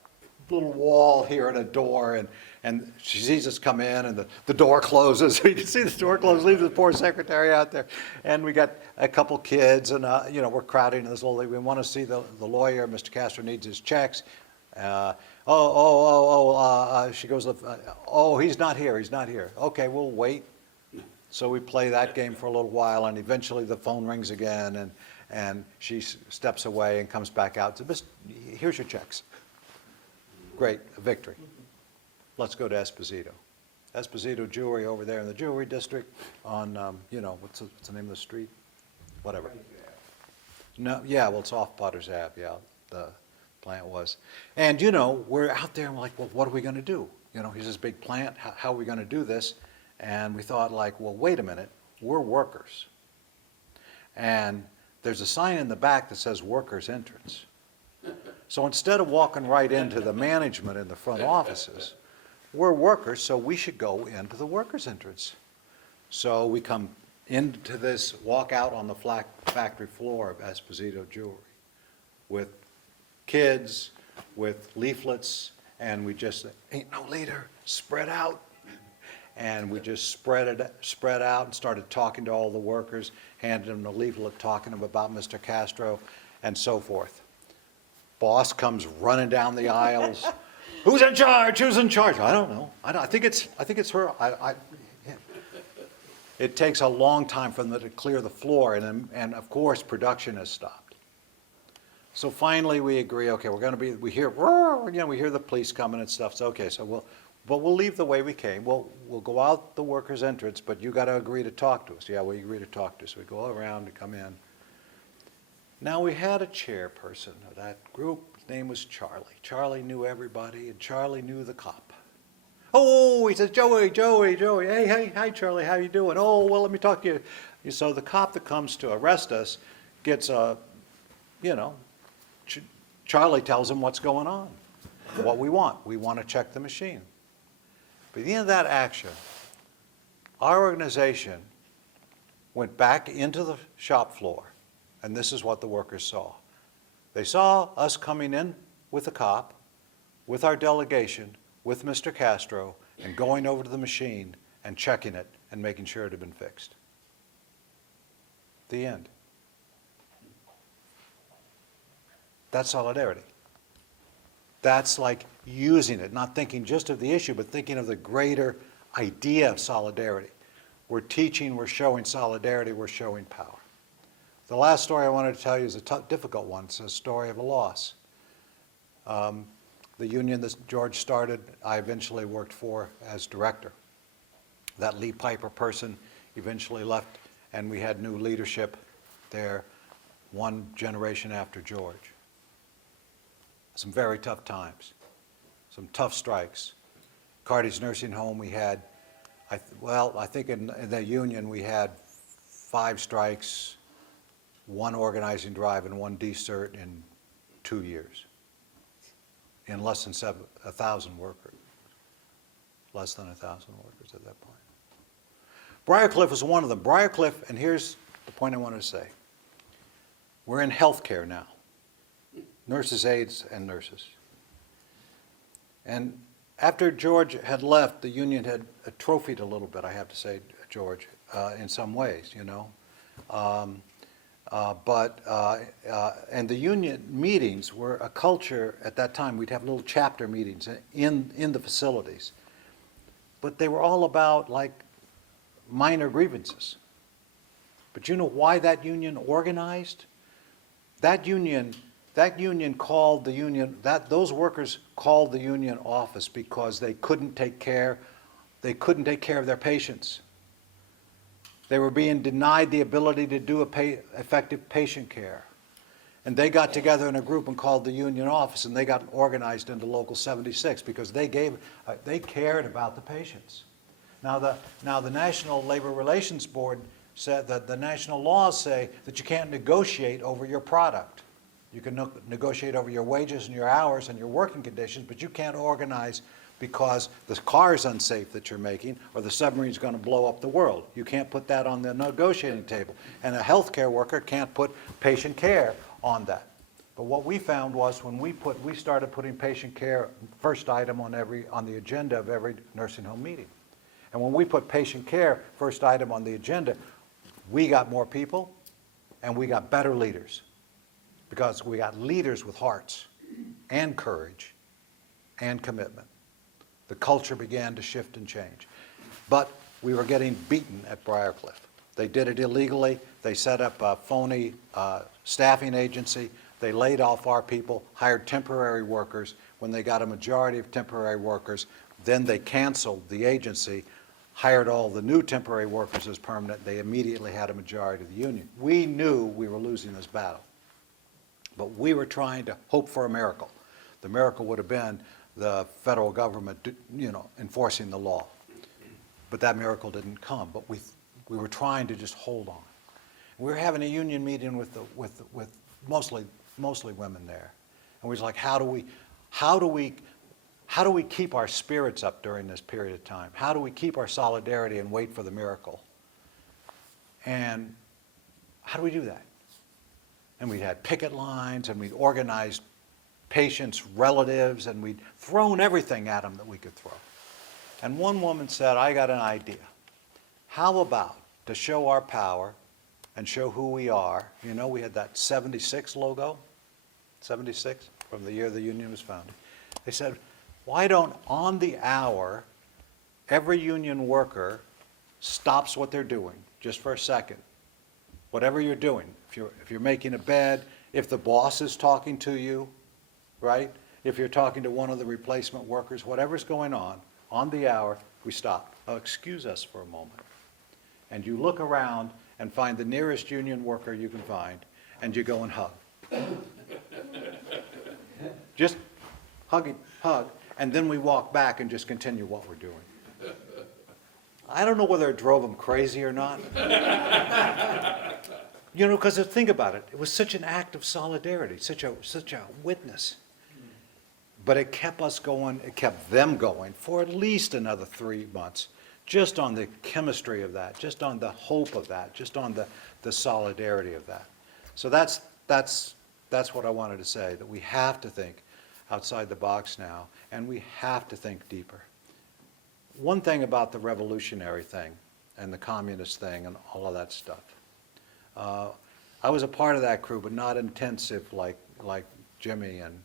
little wall here and a door, and she sees us come in, and the door closes. You can see the door close, leave the poor secretary out there. And we got a couple kids, and you know, we're crowding in this little thing. We want to see the lawyer. Mr. Castro needs his checks. She goes, he's not here. Okay, we'll wait. So we play that game for a little while, and eventually the phone rings again, and she steps away and comes back out and says, here's your checks. Great, a victory. Let's go to Esposito. Esposito Jewelry over there in the Jewelry District on, you know, what's the name of the street? Whatever. No, yeah, well, it's off Potters Ave, yeah, the plant was. And, you know, we're out there and we're like, well, what are we gonna do? You know, here's this big plant, how are we gonna do this? And we thought like, well, wait a minute, we're workers. And there's a sign in the back that says workers entrance. So instead of walking right into the management in the front offices, we're workers, so we should go into the workers entrance. So we come into this, walk out on the factory floor of Esposito Jewelry with kids, with leaflets, and we just, ain't no leader, spread out. And we just spread out and started talking to all the workers, handed them the leaflet, talking to them about Mr. Castro, and so forth. Boss comes running down the aisles. Who's in charge? Who's in charge? I don't know. I think it's her. Yeah. It takes a long time for them to clear the floor, and of course production has stopped. So finally we agree. Okay, we hear the police coming and stuff. So okay, so we'll leave the way we came. We'll go out the workers' entrance, but you got to agree to talk to us. Yeah, we agree to talk to us. We go around and come in. Now we had a chairperson of that group. His name was Charlie. Charlie knew everybody, and Charlie knew the cop. Oh, he says, Joey. Hey, hi, Charlie, how you doing? Oh, well, let me talk to you. So the cop that comes to arrest us gets Charlie tells him what's going on, what we want. We want to check the machine. But at the end of that action, our organization went back into the shop floor, and this is what the workers saw. They saw us coming in with the cop, with our delegation, with Mr. Castro, and going over to the machine and checking it and making sure it had been fixed. The end. That's solidarity. That's like using it, not thinking just of the issue, but thinking of the greater idea of solidarity. We're teaching, we're showing solidarity, we're showing power. The last story I wanted to tell you is a difficult one. It's a story of a loss. The union that George started, I eventually worked for as director. That Lee Piper person eventually left, and we had new leadership there one generation after George. Some very tough times, some tough strikes. Carty's nursing home, we had, I think in the union we had 5 strikes, 1 organizing drive, and 1 decert in 2 years. In less than 1,000 workers. Less than 1,000 workers at that point. Briarcliff was one of them. Briarcliff, and here's the point I wanted to say. We're in healthcare now. Nurses, aides, and nurses. And after George had left, the union had atrophied a little bit, I have to say, George, in some ways, you know. And the union meetings were a culture at that time. We'd have little chapter meetings in the facilities. But they were all about like minor grievances. But you know why that union organized? That union called the union, those workers called the union office because they couldn't take care of their patients. They were being denied the ability to do effective patient care. And they got together in a group and called the union office, and they got organized into Local 76 because they cared about the patients. Now the National Labor Relations Board said that the national laws say that you can't negotiate over your product. You can negotiate over your wages and your hours and your working conditions, but you can't organize because the car is unsafe that you're making or the submarine's going to blow up the world. You can't put that on the negotiating table. And a healthcare worker can't put patient care on that. But what we found was when we started putting patient care first item on the agenda of every nursing home meeting. And when we put patient care first item on the agenda, we got more people and we got better leaders. Because we got leaders with hearts and courage and commitment. The culture began to shift and change. But we were getting beaten at Briarcliff. They did it illegally. They set up a phony staffing agency. They laid off our people, hired temporary workers. When they got a majority of temporary workers, Then they canceled the agency, hired all the new temporary workers as permanent. They immediately had a majority of the union. We knew we were losing this battle, but we were trying to hope for a miracle. The miracle would have been the federal government, enforcing the law. But that miracle didn't come. But we were trying to just hold on. We were having a union meeting with mostly women there, and we was like, how do we keep our spirits up during this period of time? How do we keep our solidarity and wait for the miracle? And how do we do that? And we had picket lines, and we'd organized patients' relatives, and we'd thrown everything at them that we could throw. And one woman said, I got an idea. How about to show our power and show who we are? You know, we had that 76 logo, 76, from the year the union was founded. They said, why don't, on the hour, every union worker stops what they're doing just for a second. Whatever you're doing, if you're making a bed, if the boss is talking to you, right? If you're talking to one of the replacement workers, whatever's going on the hour, we stop. Oh, excuse us for a moment. And you look around and find the nearest union worker you can find, and you go and hug. Just hug, and then we walk back and just continue what we're doing. I don't know whether it drove them crazy or not. Because think about it, it was such an act of solidarity, such a witness. But it kept us going, it kept them going for at least another 3 months, just on the chemistry of that, just on the hope of that, just on the solidarity of that. So that's what I wanted to say, that we have to think outside the box now, and we have to think deeper. One thing about the revolutionary thing and the communist thing and all of that stuff, I was a part of that crew, but not intensive like Jimmy and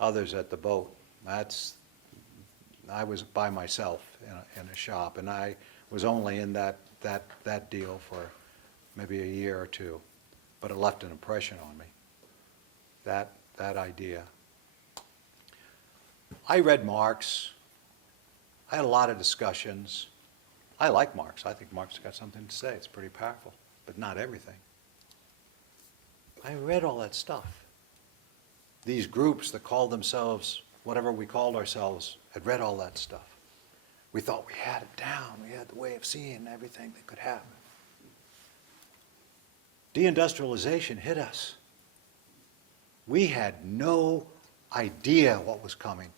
others at the boat. I was by myself in a shop, and I was only in that deal for maybe a year or two, but it left an impression on me, that idea. I read Marx. I had a lot of discussions. I like Marx. I think Marx got something to say. It's pretty powerful, but not everything. I read all that stuff. These groups that called themselves whatever we called ourselves had read all that stuff. We thought we had it down. We had the way of seeing everything that could happen. Deindustrialization hit us. We had no idea what was coming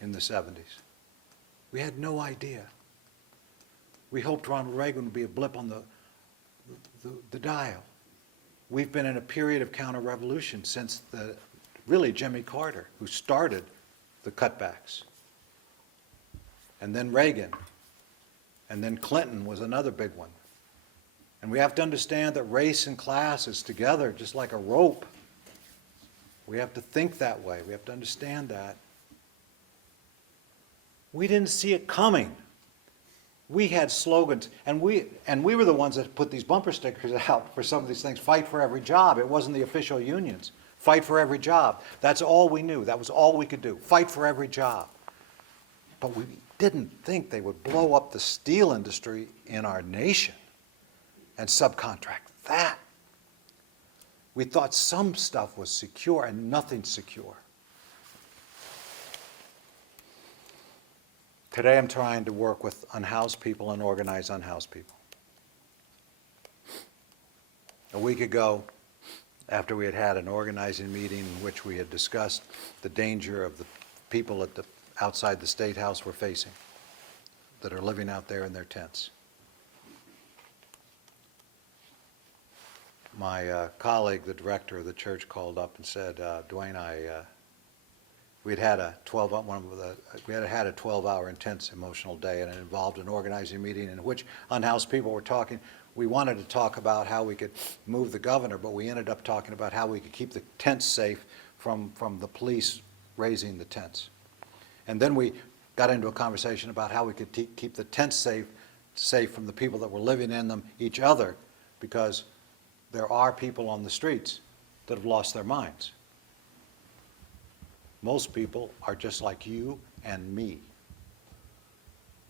in the 70s. We had no idea. We hoped Ronald Reagan would be a blip on the dial. We've been in a period of counter-revolution since really Jimmy Carter, who started the cutbacks. And then Reagan. And then Clinton was another big one. And we have to understand that race and class is together just like a rope. We have to think that way. We have to understand that. We didn't see it coming. We had slogans, and we were the ones that put these bumper stickers out for some of these things. Fight for every job. It wasn't the official unions. Fight for every job. That's all we knew. That was all we could do. Fight for every job. But we didn't think they would blow up the steel industry in our nation and subcontract that. We thought some stuff was secure and nothing's secure. Today I'm trying to work with unhoused people and organize unhoused people. A week ago, after we had had an organizing meeting in which we had discussed the danger of the people outside the State House were facing, that are living out there in their tents. My colleague, the director of the church, called up and said, Dwayne, we had had a 12-hour intense emotional day, and it involved an organizing meeting in which unhoused people were talking. We wanted to talk about how we could move the governor, but we ended up talking about how we could keep the tents safe from the police raising the tents. And then we got into a conversation about how we could keep the tents safe from the people that were living in them, each other, because there are people on the streets that have lost their minds. Most people are just like you and me.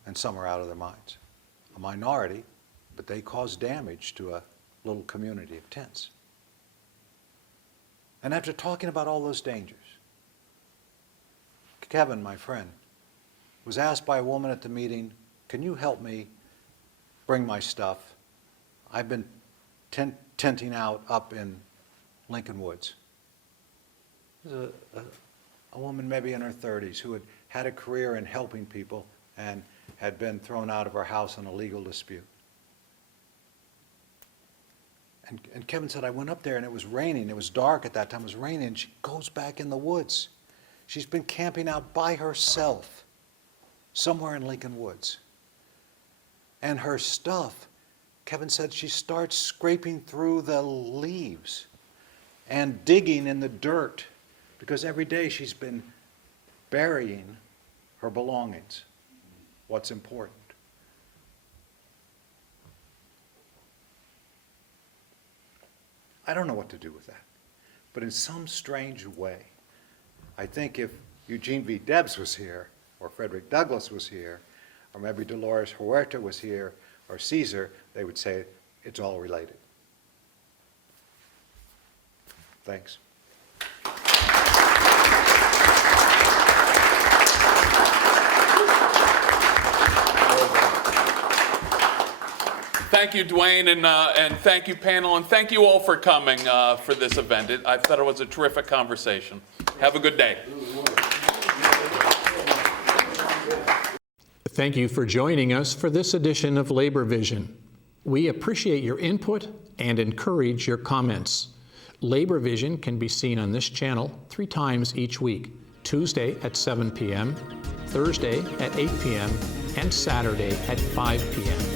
and some are out of their minds. A minority, but they cause damage to a little community of tents. And after talking about all those dangers, Kevin, my friend, was asked by a woman at the meeting, can you help me bring my stuff? I've been tenting out up in Lincoln Woods. There's a woman maybe in her 30s who had had a career in helping people and had been thrown out of her house in a legal dispute. And Kevin said, I went up there and it was raining. It was dark at that time. It was raining. And she goes back in the woods. She's been camping out by herself somewhere in Lincoln Woods. And her stuff, Kevin said, she starts scraping through the leaves and digging in the dirt because every day she's been burying her belongings, what's important. I don't know what to do with that, but in some strange way, I think if Eugene V. Debs was here, or Frederick Douglass was here, or maybe Dolores Huerta was here, or Caesar, they would say it's all related. Thanks. Thank you, Dwayne, and thank you, panel, and thank you all for coming for this event. I thought it was a terrific conversation. Have a good day. Thank you for joining us for this edition of Labor Vision. We appreciate your input and encourage your comments. Labor Vision can be seen on this channel 3 times each week, Tuesday at 7 p.m., Thursday at 8 p.m., and Saturday at 5 p.m.